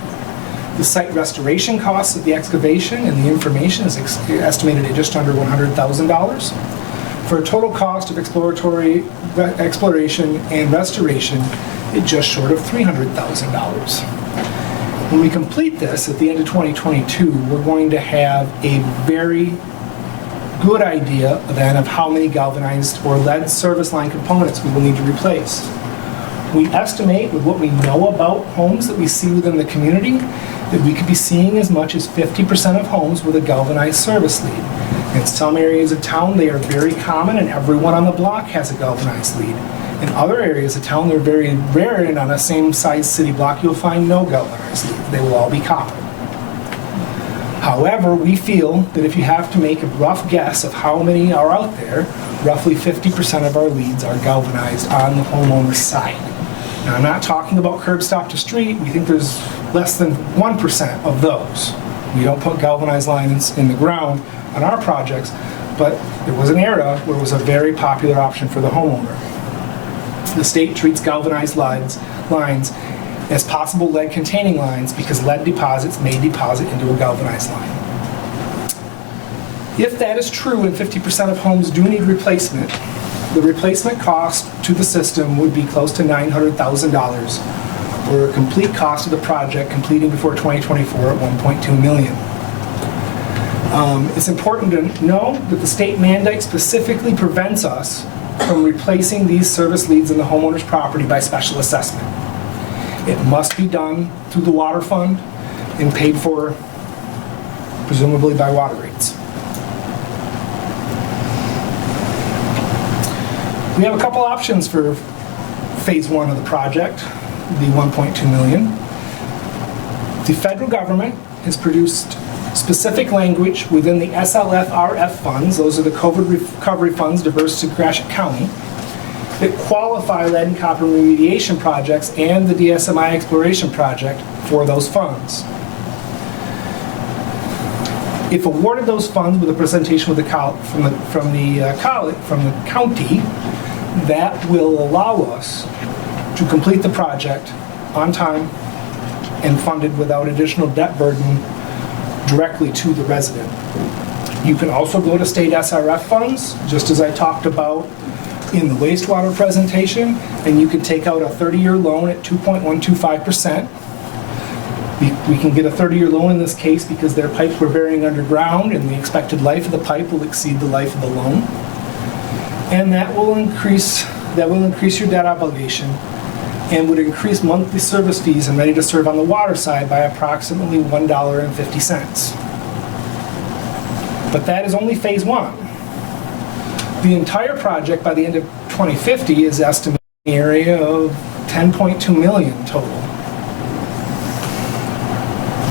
The site restoration costs of the excavation and the information is estimated at just under $100,000 for a total cost of exploration and restoration at just short of $300,000. When we complete this at the end of 2022, we're going to have a very good idea then of how many galvanized or lead service line components we will need to replace. We estimate, with what we know about homes that we see within the community, that we could be seeing as much as 50% of homes with a galvanized service lead. In some areas of town, they are very common, and everyone on the block has a galvanized lead. In other areas of town, they're very rare, and on a same-size city block, you'll find no galvanized lead. They will all be copper. However, we feel that if you have to make a rough guess of how many are out there, roughly 50% of our leads are galvanized on the homeowner's side. Now, I'm not talking about curb stop to street. We think there's less than 1% of those. We don't put galvanized lines in the ground on our projects, but there was an era where it was a very popular option for the homeowner. The state treats galvanized lines as possible lead-containing lines because lead deposits may deposit into a galvanized line. If that is true and 50% of homes do need replacement, the replacement cost to the system would be close to $900,000, or a complete cost of the project completing before 2024 at $1.2 million. It's important to know that the state mandate specifically prevents us from replacing these service leads in the homeowner's property by special assessment. It must be done through the water fund and paid for presumably by water rates. We have a couple options for phase one of the project, the $1.2 million. The federal government has produced specific language within the SLF-RF funds, those are the COVID recovery funds diverse to Gratiot County, that qualify lead and copper remediation projects and the DSMI exploration project for those funds. If awarded those funds with a presentation with from the county, that will allow us to complete the project on time and funded without additional debt burden directly to the resident. You can also go to state SRF funds, just as I talked about in the wastewater presentation, and you can take out a 30-year loan at 2.125%. We can get a 30-year loan in this case because their pipes were burying underground and the expected life of the pipe will exceed the life of the loan. And that will increase your debt obligation and would increase monthly service fees and ready to serve on the water side by approximately $1.50. But that is only phase one. The entire project by the end of 2050 is estimated in the area of $10.2 million total.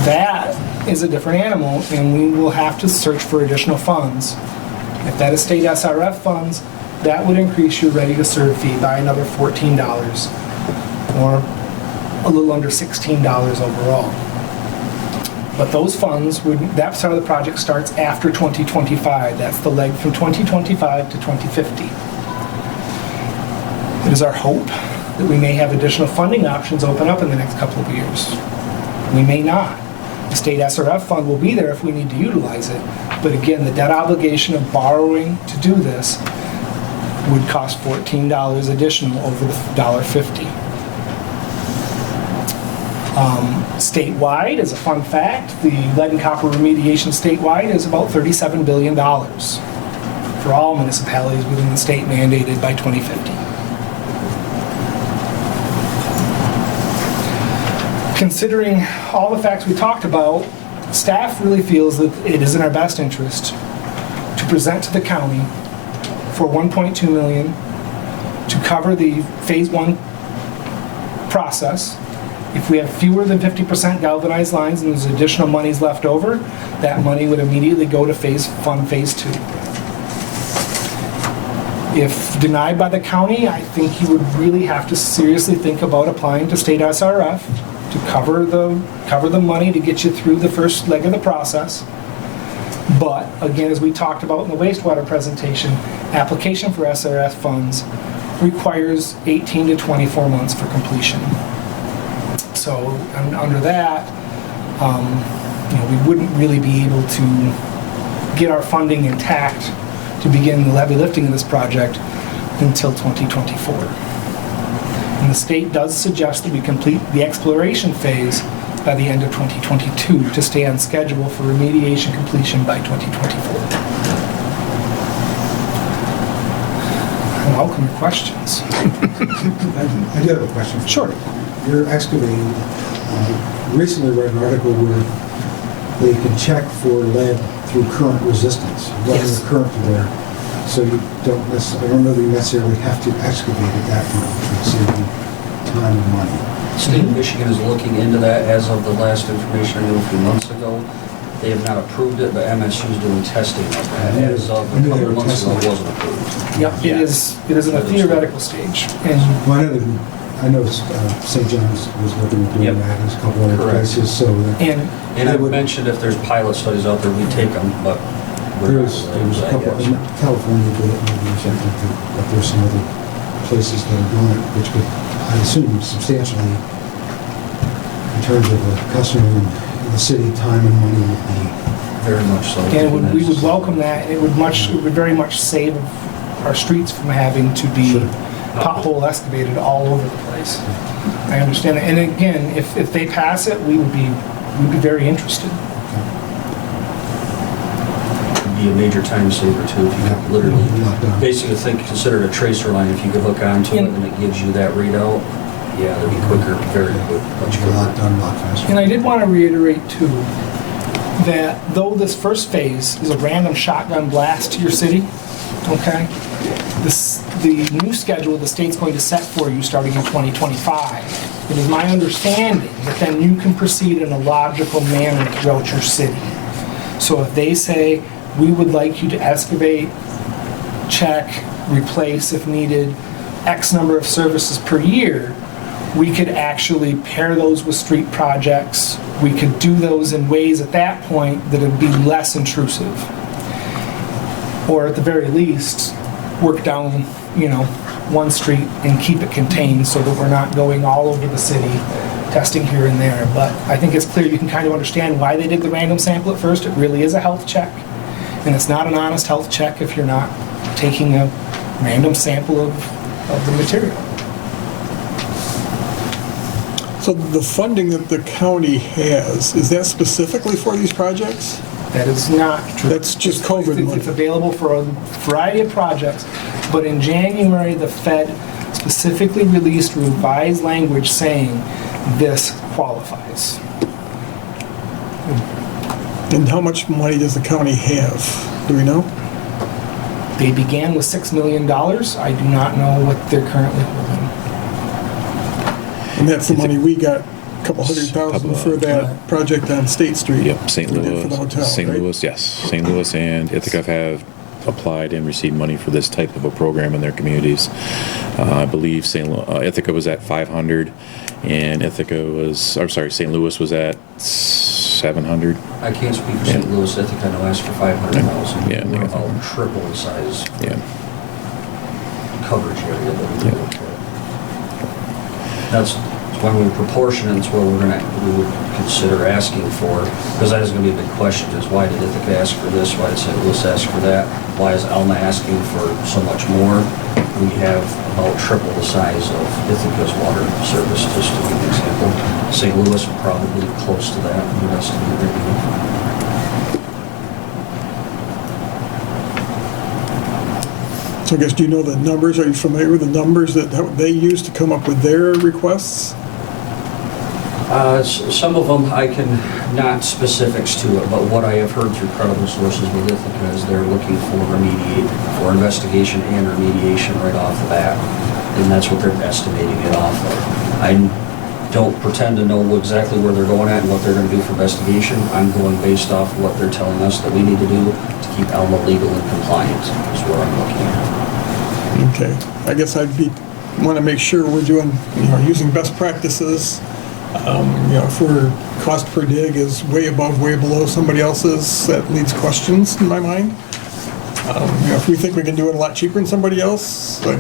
That is a different animal, and we will have to search for additional funds. If that is state SRF funds, that would increase your ready-to-serve fee by another $14, or a little under $16 overall. But those funds that side of the project starts after 2025. That's the leg from 2025 to 2050. It is our hope that we may have additional funding options open up in the next couple of years. We may not. The state SRF fund will be there if we need to utilize it. But again, the debt obligation of borrowing to do this would cost $14 additional over the $1.50. Statewide, as a fun fact, the lead and copper remediation statewide is about $37 billion for all municipalities within the state mandated by 2050. Considering all the facts we talked about, staff really feels that it is in our best interest to present to the county for $1.2 million to cover the phase one process. If we have fewer than 50% galvanized lines and there's additional monies left over, that money would immediately go to phase two. If denied by the county, I think you would really have to seriously think about applying to state SRF to cover the money to get you through the first leg of the process. But again, as we talked about in the wastewater presentation, application for SRF funds requires 18 to 24 months for completion. So under that, we wouldn't really be able to get our funding intact to begin the heavy lifting of this project until 2024. And the state does suggest that we complete the exploration phase by the end of 2022 to stay on schedule for remediation completion by 2024. I welcome your questions. I do have a question. for you. Sure. You're excavating. Recently read an article where they can check for lead through current resistance, running Yes. the current there. So you don't necessarily, I don't know that you necessarily have to excavate it that much, which would save you time and money. State of Michigan is looking into that as of the last information I knew a few months ago. They have not approved it, but MSU is doing testing of that. As of a couple of months ago, it wasn't approved. Yep, it is in a theoretical stage. And Well, I know St. John's was looking at doing Yep. that, there's a couple other Correct. places, so that and And They I've would- mentioned if there's pilot studies out there, we take them, but we're there not was related, a I couple, guess. in California did it maybe or something, but there's some other places that are doing it, which could, I assume, substantially, in terms of the customer and the city, time and money would be. Very much so. we would welcome that, and it would very much save our streets from having to be Sure. pothole excavated all over the place. I understand that, and again, if they pass it, we'd be very interested. It'd be a major time saver too, if you could literally, Locked down. basically consider it a tracer line, if you could hook onto it and it gives you that readout, yeah, it'd be quicker, very quick, much A lot quicker. done, a lot faster. And I did want to reiterate too, that though this first phase is a random shotgun blast to your city, okay? The new schedule the state's going to set for you starting in 2025, it is my understanding that then you can proceed in a logical manner throughout your city. So if they say, we would like you to excavate, check, replace if needed, X number of services per year, we could actually pair those with street projects. We could do those in ways at that point that would be less intrusive. Or at the very least, work down, one street and keep it contained so that we're not going all over the city, testing here and there. But I think it's clear you can kind of understand why they did the random sample at first. It really is a health check. And it's not an honest health check if you're not taking a random sample of the material. So the funding that the county has, is that specifically for these projects? That is not true. That's just COVID money. It's available for a variety of projects, but in January, the Fed specifically released revised language saying this qualifies. And how much money does the county have? Do we know? They began with $6 million. I do not know what they're currently holding. And that's the money we got, a couple $100,000 for that project on State Street. Yep, St. We did Louis. for the hotel, St. right? Louis, yes. St. Louis and Ithaca have applied and received money for this type of a program in their communities. I believe Ithaca was at 500, and St. Louis was at 700. I can't speak for St. Louis, I think I know asked for 500,000. Yeah, We're they got about triple the size Yeah. coverage area that we Yeah. look at. That's when we proportion it, it's what we would consider asking for, because that is going to be a big question, is why did Ithaca ask for this, why did St. Louis ask for that, why is Alma asking for so much more? We have about triple the size of Ithaca's water service, just to give an example. St. Louis probably close to that, the rest of the area. So I guess, do you know the numbers? Are you familiar with the numbers that they use to come up with their requests? Some of them I can, not specifics to it, but what I have heard through credible sources with Ithaca is they're looking for investigation and remediation right off the bat. And that's what they're estimating it off of. I don't pretend to know exactly where they're going at and what they're going to do for investigation. I'm going based off what they're telling us that we need to do to keep Alma legal and compliant is what I'm looking at. Okay. I guess want to make sure we're doing, using best practices. If our cost per dig is way above, way below somebody else's, that leads questions in my mind. If we think we can do it a lot cheaper than somebody else, you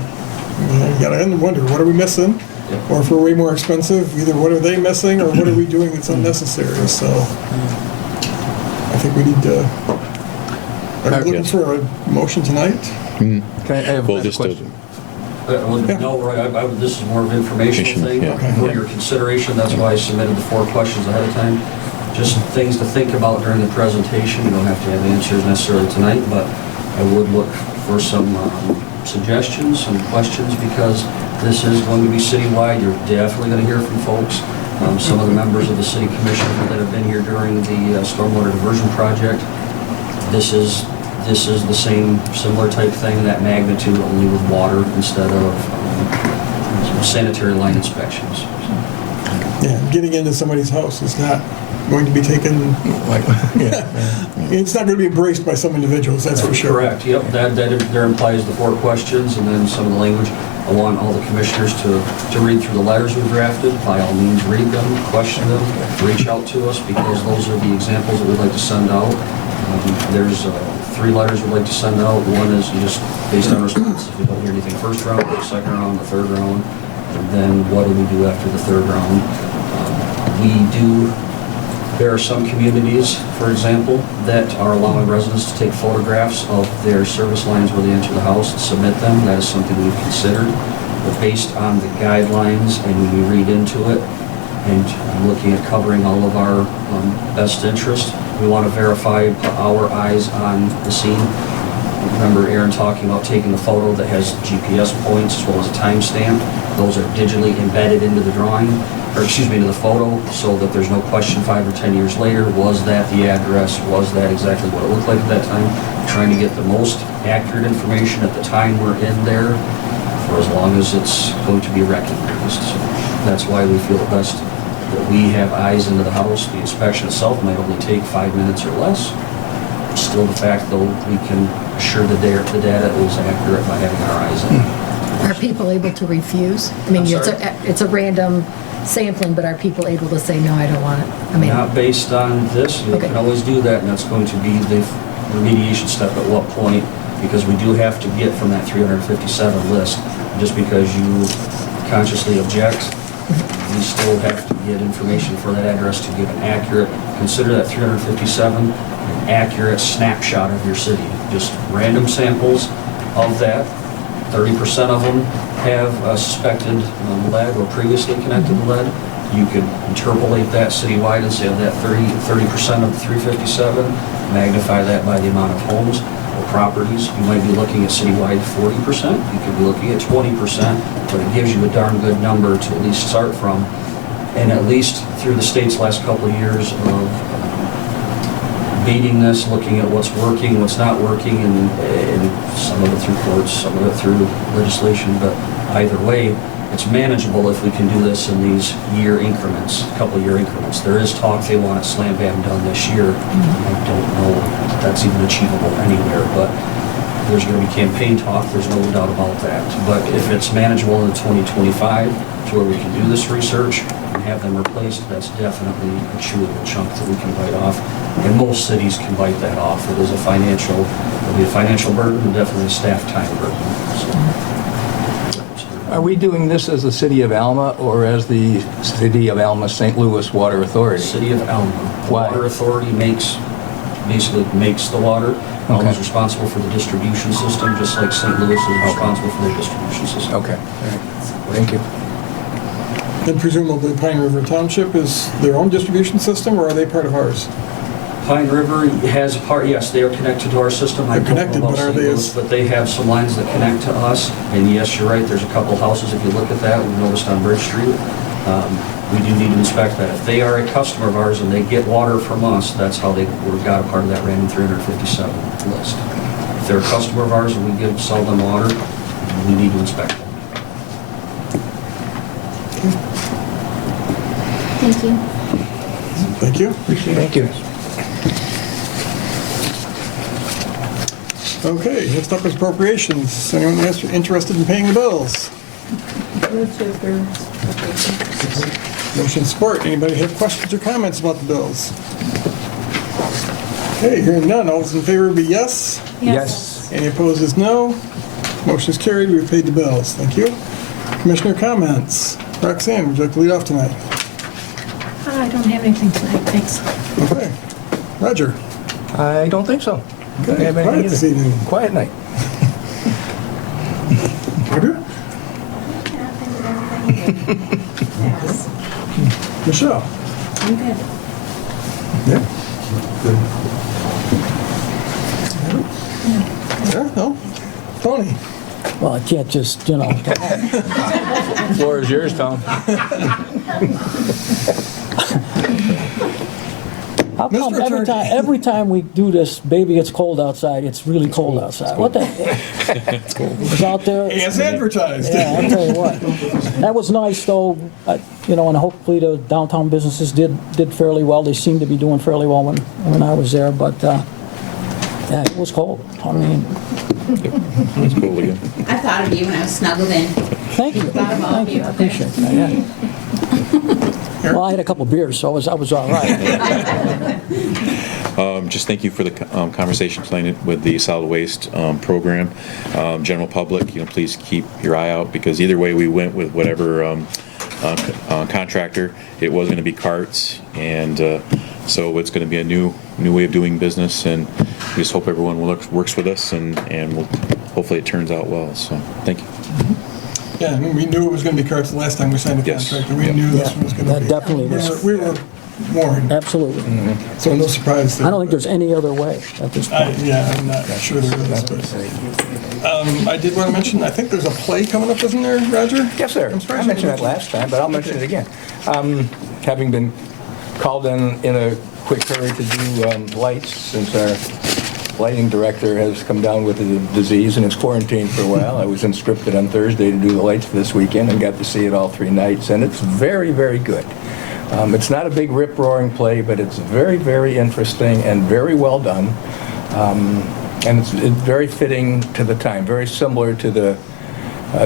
gotta end and wonder, what are we missing? Yep. Or if we're way more expensive, either what are they missing or what are we doing that's unnecessary? So I think we need to, are we looking for a motion tonight? Can I have Well, a just question? No, right, this is more of an informational thing Yeah. for your consideration. That's why I submitted the 4 questions ahead of time. Just things to think about during the presentation. You don't have to have answers necessarily tonight, but I would look for some suggestions, some questions, because this is going to be citywide. You're definitely going to hear from folks. Some of the members of the city commission that have been here during the stormwater diversion project. This is the same, similar type thing, that magnitude, only with water instead of sanitary line inspections. Yeah, getting into somebody's house is not going to be taken, it's not going to be embraced by some individuals, that's for sure. Correct, yep, that there implies the 4 questions, and then some of the language. I want all the commissioners to read through the letters we've drafted. By all means, read them, question them, reach out to us, because those are the examples that we'd like to send out. There's 3 letters we'd like to send out. One is just based on response. If we don't hear anything first round, the second round, the third round, and then what do we do after the third round? There are some communities, for example, that are allowing residents to take photographs of their service lines where they enter the house and submit them. That is something we've considered. But based on the guidelines and when we read into it, and I'm looking at covering all of our best interest, we want to verify, put our eyes on the scene. Remember Aaron talking about taking the photo that has GPS points as well as a timestamp. Those are digitally embedded into the drawing, into the photo, so that there's no question 5 or 10 years later, was that the address, was that exactly what it looked like at that time? Trying to get the most accurate information at the time we're in there for as long as it's going to be recognized. So that's why we feel it best that we have eyes into the house. The inspection itself might only take 5 minutes or less. Still, the fact though, we can assure the data is accurate by having our eyes in it. Are people able to refuse? I mean, it's a random sampling, but are people able to say, no, I don't want it? I mean, Not based on this, you Okay. can always do that, and that's going to be the remediation step at what point, because we do have to get from that 357 list. Just because you consciously object, we still have to get information for that address to give an accurate, consider that 357 an accurate snapshot of your city. Just random samples of that. 30% of them have suspected lead or previously connected to lead. You could interpolate that citywide and say that 30% of the 357, magnify that by the amount of homes or properties. You might be looking at citywide 40%, you could be looking at 20%, but it gives you a darn good number to at least start from. And at least through the state's last couple of years of beating this, looking at what's working, what's not working, and some of it through courts, some of it through legislation, but either way, it's manageable if we can do this in these year increments, couple year increments. There is talk they want it slam bam done this year. I don't know if that's even achievable anywhere, but there's going to be campaign talk, there's no doubt about that. But if it's manageable in 2025 to where we can do this research and have them replaced, that's definitely a chewable chunk that we can bite off. And most cities can bite that off. It is a financial, it'll be a financial burden and definitely a staff time burden. So. Are we doing this as the City of Alma or as the City of Alma St. Louis Water Authority? City of Alma. Why? Water Authority basically makes the water. Alma is responsible for the distribution system, just like St. Louis is responsible for their distribution system. Okay. All right. Thank you. Then presumably Pine River Township is their own distribution system, or are they part of ours? Pine River has a part, yes, they are connected to our system. They're connected, but are they as... But they have some lines that connect to us, and yes, you're right, there's a couple houses, if you look at that, we noticed on Bridge Street, we do need to inspect that. If they are a customer of ours and they get water from us, that's how they got a part of that random 357 list. If they're a customer of ours and we sell them water, we need to inspect them. Thank you. Thank you. Thank you. Okay, next up is appropriations. Anyone interested in paying the bills? Move to approve. Motion support. Anybody have questions or comments about the bills? Okay, hearing none. All those in favor be yes. Yes. Any opposed is no. Motion is carried. We've paid the bills. Thank you. Commissioner comments. Roxanne, would you like to lead off tonight? I don't have anything tonight, thanks. Okay. Roger. I don't think so. Okay, quiet this evening. Quiet night. Roger? Yes. Michelle? I'm good. Yeah? Yeah, no? Tony? Well, I can't just, Floor is yours, Tom. how come Mr. Attorney. every time we do this, baby, it's cold outside, it's really cold outside. What the heck? It's out there. As advertised. Yeah, I'll tell you what. That was nice, though, and hopefully the downtown businesses did fairly well. They seemed to be doing fairly well when I was there, but, yeah, it was cold. I mean, It's cool again. I thought of you when I was snuggled in. thank you. Thought of all of you out there. Appreciate that, yeah. Well, I had a couple beers, so I was all right. Just thank you for the conversation tonight with the solid waste program. General public, please keep your eye out, because either way we went with whatever contractor, it was going to be carts, and so it's going to be a new way of doing business, and we just hope everyone works with us, and we'll, hopefully it turns out well. So thank you. Yeah, I mean, we knew it was going to be carts the last time we signed the Yes. contract, and we knew this one was going to That be. definitely was. We were warned, Absolutely. so no surprise there. I don't think there's any other way at this point. Yeah, I'm not sure there is, but, I did want to mention, I think there's a play coming up, isn't there, Roger? Yes, sir. I'm sorry, I mentioned that last time, but I'll mention it again. Having been called in a quick hurry to do lights, since our lighting director has come down with a disease and is quarantined for a while. I was inscripted on Thursday to do the lights for this weekend and got to see it all 3 nights, and it's very, very good. It's not a big rip-roaring play, but it's very, very interesting and very well done. And it's very fitting to the time, very similar to the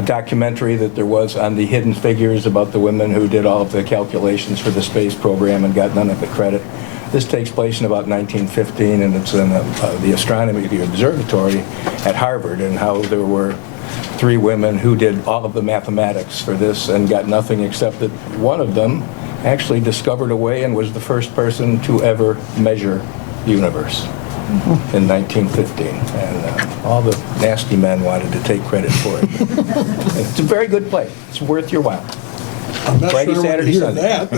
documentary that there was on the Hidden Figures about the women who did all of the calculations for the space program and got none of the credit. This takes place in about 1915, and it's in the astronomy, the observatory at Harvard, and how there were 3 women who did all of the mathematics for this and got nothing, except that one of them actually discovered a way and was the first person to ever measure the universe in 1915. And all the nasty men wanted to take credit for it. It's a very good play. It's worth your while. I'm not Friday, sure I want to Saturday, hear Sunday. that.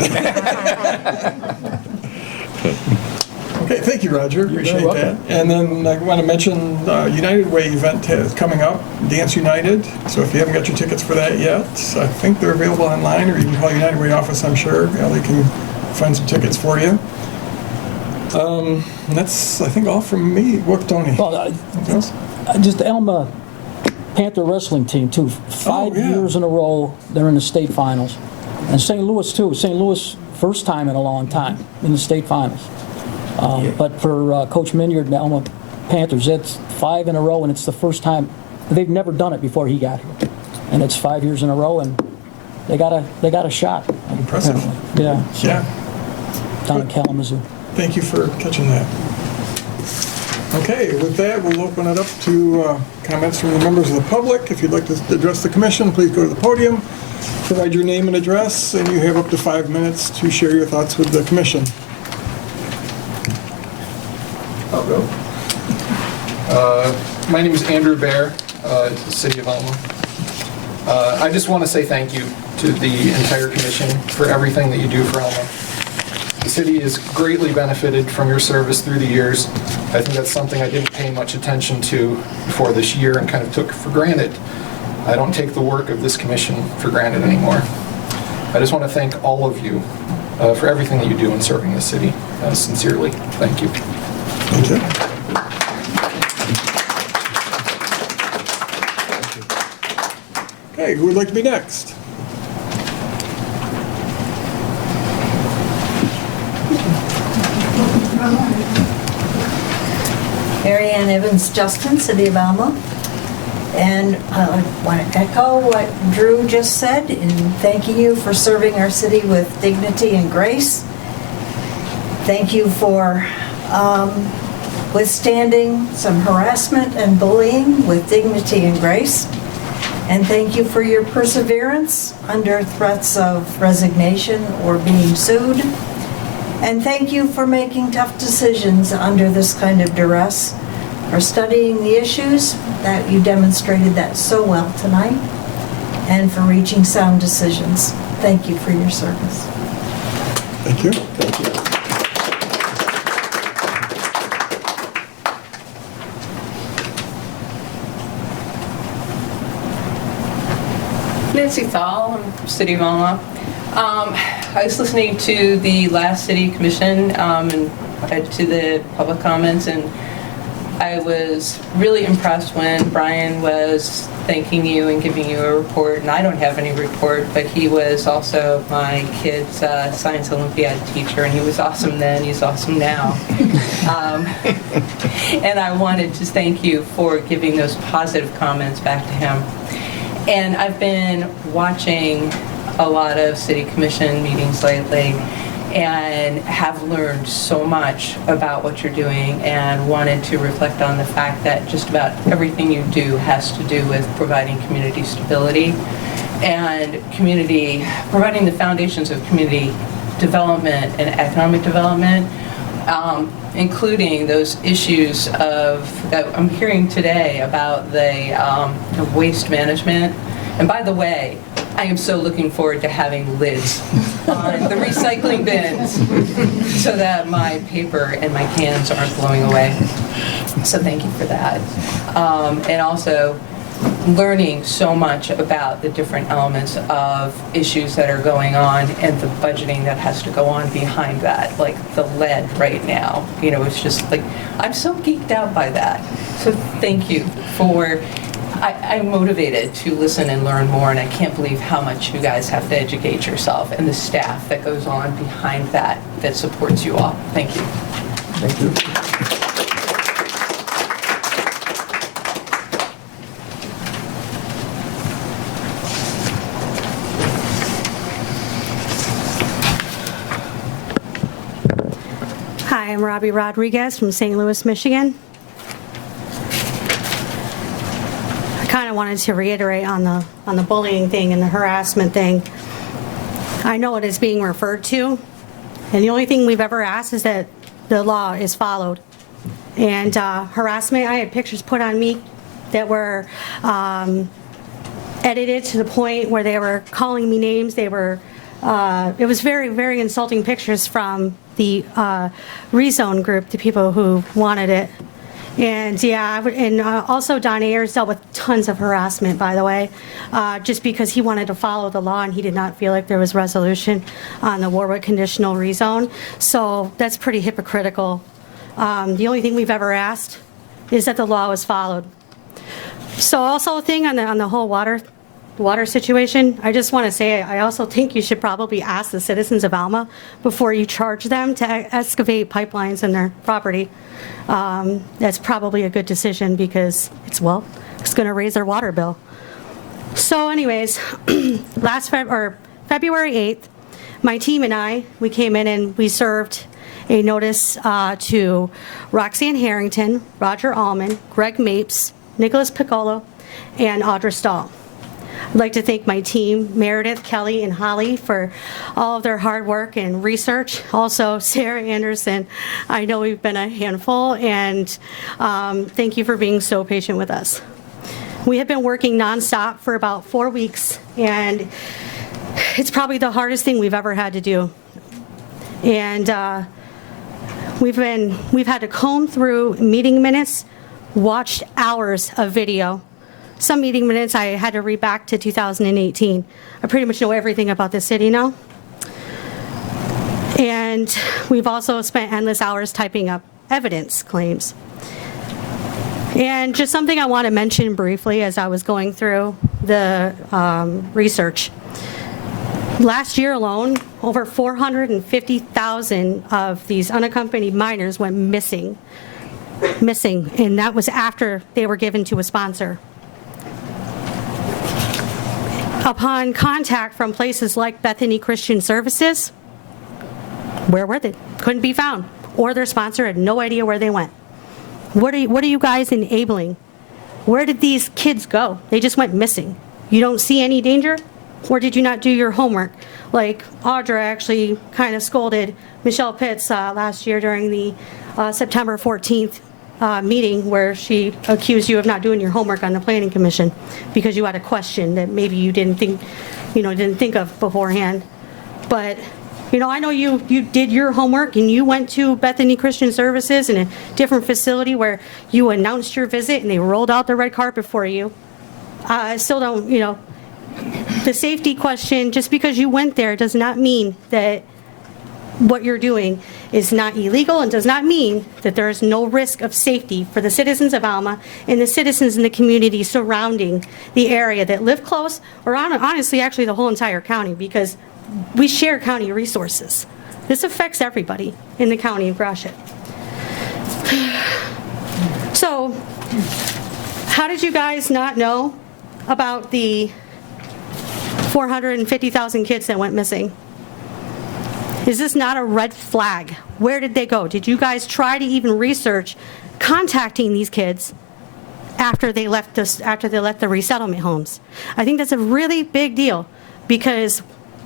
Okay, thank you, Roger. Appreciate that. welcome. And then I want to mention United Way event is coming up, Dance United. So if you haven't got your tickets for that yet, I think they're available online, or you can call United Way office, I'm sure. They can find some tickets for you. And that's, I think, all from me. What, Tony? Well, Anything else? just the Alma Panther wrestling team, too. 5 yeah. years in a row, they're in the state finals. And St. Louis, too. St. Louis, first time in a long time in the state finals. But for Coach Minyard and the Alma Panthers, it's 5 in a row, and it's the first time. They've never done it before he got here. And it's 5 years in a row, and they got a shot. Impressive. Apparently. Yeah. So, Yeah. down in Kalamazoo. Thank you for catching that. Okay, with that, we'll open it up to comments from the members of the public. If you'd like to address the commission, please go to the podium, provide your name and address, and you have up to 5 minutes to share your thoughts with the commission. I'll go. My name is Andrew Bear, City of Alma. I just want to say thank you to the entire commission for everything that you do for Alma. The city has greatly benefited from your service through the years. I think that's something I didn't pay much attention to before this year and kind of took for granted. I don't take the work of this commission for granted anymore. I just want to thank all of you for everything that you do in serving the city. Sincerely, thank you. Thank you. Okay, who would like to be next? Mary Ann Evans Justin, City of Alma. And I want to echo what Drew just said in thanking you for serving our city with dignity and grace. Thank you for withstanding some harassment and bullying with dignity and grace. And thank you for your perseverance under threats of resignation or being sued. And thank you for making tough decisions under this kind of duress, for studying the issues that you demonstrated that so well tonight. and for reaching sound decisions. Thank you for your service. Thank you. Nancy Thal, I'm from City of Alma. I was listening to the last City Commission and to the public comments, and I was really impressed when Brian was thanking you and giving you a report. And I don't have any report, but he was also my kid's Science Olympiad teacher, and he was awesome then, he's awesome now. And I wanted to thank you for giving those positive comments back to him. And I've been watching a lot of City Commission meetings lately and have learned so much about what you're doing, and wanted to reflect on the fact that just about everything you do has to do with providing community stability and providing the foundations of community development and economic development, including those issues that I'm hearing today about the waste management. And by the way, I am so looking forward to having lids on the recycling bins so that my paper and my cans aren't blowing away. So thank you for that. And also learning so much about the different elements of issues that are going on and the budgeting that has to go on behind that, like the lead right now. You know, it's just like, I'm so geeked out by that. So thank you for... I'm motivated to listen and learn more, and I can't believe how much you guys have to educate yourself and the staff that goes on behind that supports you all. Thank you. Thank you. Hi, I'm Robbie Rodriguez from St. Louis, Michigan. Kind of wanted to reiterate on the bullying thing and the harassment thing. I know it is being referred to, and the only thing we've ever asked is that the law is followed. And harassment, I had pictures put on me that were edited to the point where they were calling me names. They were, it was very, very insulting pictures from the rezone group, the people who wanted it. And yeah, and also Don Ayers dealt with tons of harassment, by the way, just because he wanted to follow the law and he did not feel like there was resolution on the Warwick conditional rezone. So that's pretty hypocritical. The only thing we've ever asked is that the law was followed. So also a thing on the whole water situation, I just want to say I also think you should probably ask the citizens of Alma before you charge them to excavate pipelines in their property. That's probably a good decision because it's going to raise their water bill. So anyways, February 8th, my team and I, we came in and we served a notice to Roxanne Harrington, Roger Allman, Greg Mapes, Nicholas Piccolo, and Audra Stahl. I'd like to thank my team, Meredith, Kelly, and Holly, for all of their hard work and research. Also, Sarah Anderson, I know we've been a handful, and thank you for being so patient with us. We have been working nonstop for about 4 weeks, and it's probably the hardest thing we've ever had to do. And we've had to comb through meeting minutes, watched hours of video. Some meeting minutes I had to read back to 2018. I pretty much know everything about the city now. And we've also spent endless hours typing up evidence claims. And just something I want to mention briefly as I was going through the research. Last year alone, over 450,000 of these unaccompanied minors went missing, and that was after they were given to a sponsor. Upon contact from places like Bethany Christian Services, where were they? Couldn't be found. Or their sponsor had no idea where they went. What are you guys enabling? Where did these kids go? They just went missing. You don't see any danger? Or did you not do your homework? Like Audra actually kind of scolded Michelle Pitts last year during the September 14th meeting where she accused you of not doing your homework on the planning commission because you had a question that maybe you didn't think of beforehand. But, I know you did your homework and you went to Bethany Christian Services in a different facility where you announced your visit and they rolled out the red carpet for you. I still don't, the safety question, just because you went there does not mean that what you're doing is not illegal and does not mean that there is no risk of safety for the citizens of Alma and the citizens in the community surrounding the area that live close, or honestly, actually the whole entire county, because we share county resources. This affects everybody in the county of Gratiot. So, how did you guys not know about the 450,000 kids that went missing? Is this not a red flag? Where did they go? Did you guys try to even research contacting these kids after they left the resettlement homes? I think that's a really big deal, because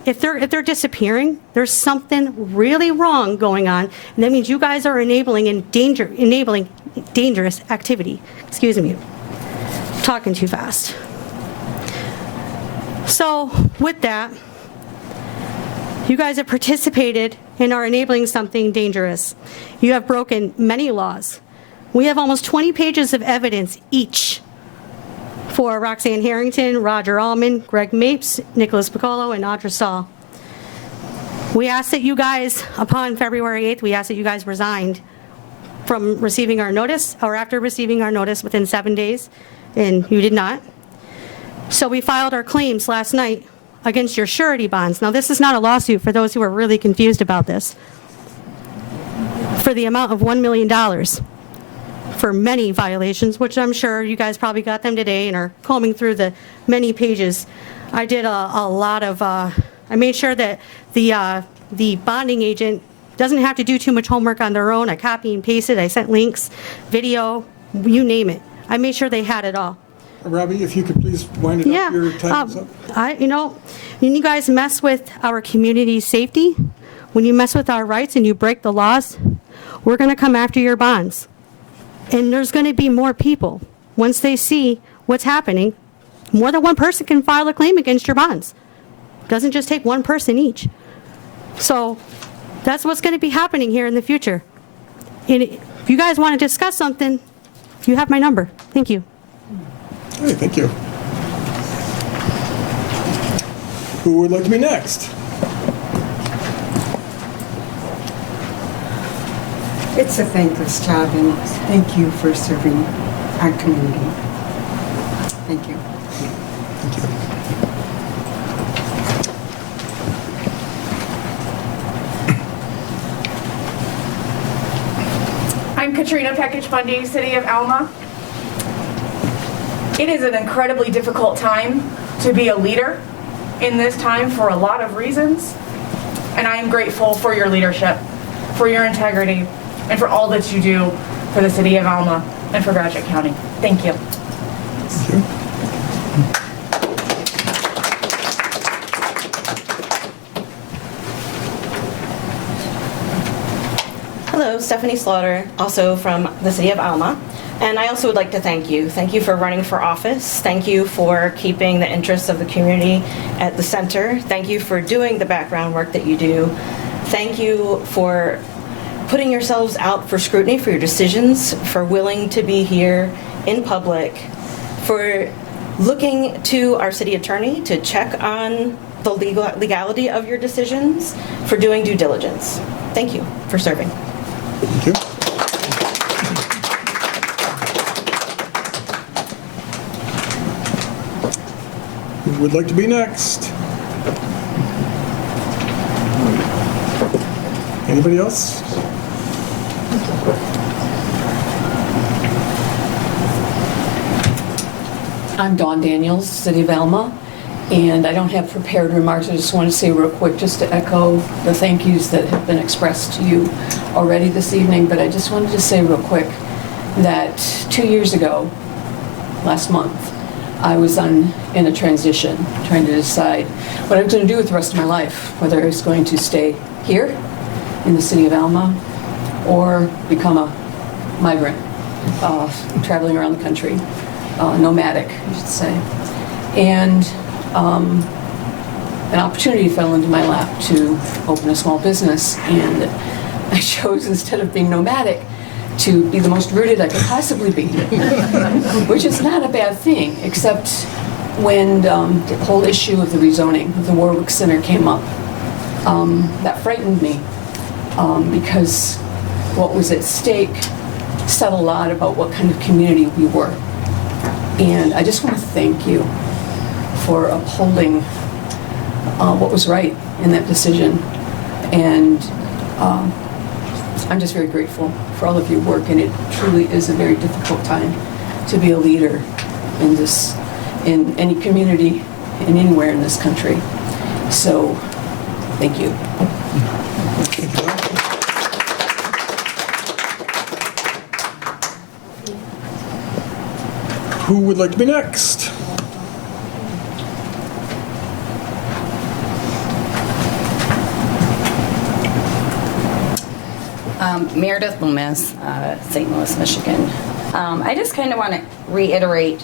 if they're disappearing, there's something really wrong going on, and that means you guys are enabling dangerous activity. Excuse me, talking too fast. So with that, you guys have participated and are enabling something dangerous. You have broken many laws. We have almost 20 pages of evidence each for Roxanne Harrington, Roger Allman, Greg Mapes, Nicholas Piccolo, and Audra Stahl. We ask that you guys, upon February 8th, we ask that you guys resigned from receiving our notice, or after receiving our notice within 7 days, and you did not. So we filed our claims last night against your surety bonds. Now, this is not a lawsuit, for those who are really confused about this, for the amount of $1 million for many violations, which I'm sure you guys probably got them today and are combing through the many pages. I did a lot of, I made sure that the bonding agent doesn't have to do too much homework on their own. I copy and pasted, I sent links, video, you name it. I made sure they had it all. Robbie, if you could please wind it up, your time is up. When you guys mess with our community safety, when you mess with our rights and you break the laws, we're going to come after your bonds. And there's going to be more people. Once they see what's happening, more than one person can file a claim against your bonds. It doesn't just take one person each. So that's what's going to be happening here in the future. And if you guys want to discuss something, you have my number. Thank you. Hey, thank you. Who would like to be next? It's a thankless job, and thank you for serving our community. Thank you. Thank you. I'm Katrina Peckage-Bundy, City of Alma. It is an incredibly difficult time to be a leader in this time for a lot of reasons, and I am grateful for your leadership, for your integrity, and for all that you do for the City of Alma and for Gratiot County. Thank you. Thank you. Hello, Stephanie Slaughter, also from the City of Alma. And I also would like to thank you. Thank you for running for office. Thank you for keeping the interests of the community at the center. Thank you for doing the background work that you do. Thank you for putting yourselves out for scrutiny for your decisions, for willing to be here in public, for looking to our city attorney to check on the legality of your decisions, for doing due diligence. Thank you for serving. Thank you. Who would like to be next? Anybody else? I'm Dawn Daniels, City of Alma, and I don't have prepared remarks. I just want to say real quick, just to echo the thank yous that have been expressed to you already this evening, but I just wanted to say real quick that 2 years ago, last month, I was in a transition, trying to decide what I was going to do with the rest of my life, whether I was going to stay here in the City of Alma or become a migrant. traveling around the country, nomadic, I should say. And an opportunity fell into my lap to open a small business, and I chose, instead of being nomadic, to be the most rooted I could possibly be, which is not a bad thing, except when the whole issue of the rezoning of the Warwick Center came up. That frightened me because what was at stake said a lot about what kind of community we were. And I just want to thank you for upholding what was right in that decision. And I'm just very grateful for all of your work, and it truly is a very difficult time to be a leader in this, in any community and anywhere in this country. So, thank you. Who would like to be next? Meredith Loomis, St. Louis, Michigan. I just kind of want to reiterate,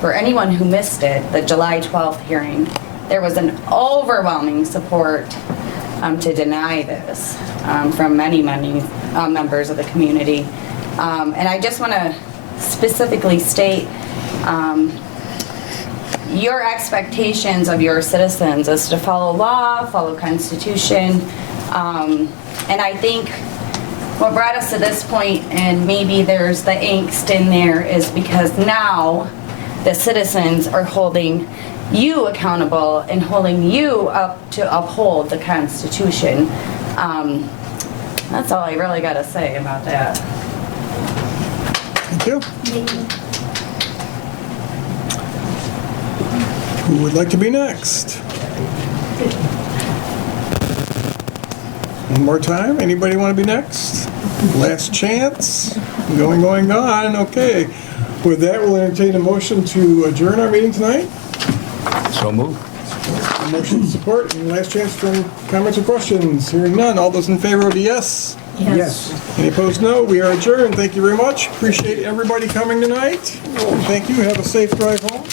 for anyone who missed it, the July 12th hearing, there was an overwhelming support to deny this from many, many members of the community. And I just want to specifically state your expectations of your citizens is to follow law, follow Constitution, and I think what brought us to this point, and maybe there's the angst in there, is because now the citizens are holding you accountable and holding you up to uphold the Constitution. That's all I really got to say about that. Thank you. Who would like to be next? One more time. Anybody want to be next? Last chance. Going, gone. Okay. With that, we'll entertain a motion to adjourn our meeting tonight. So moved. Motion support and last chance for comments or questions. Hearing none. All those in favor vote yes. Yes. Any opposed, no. We are adjourned. Thank you very much. Appreciate everybody coming tonight. Thank you. Have a safe drive home.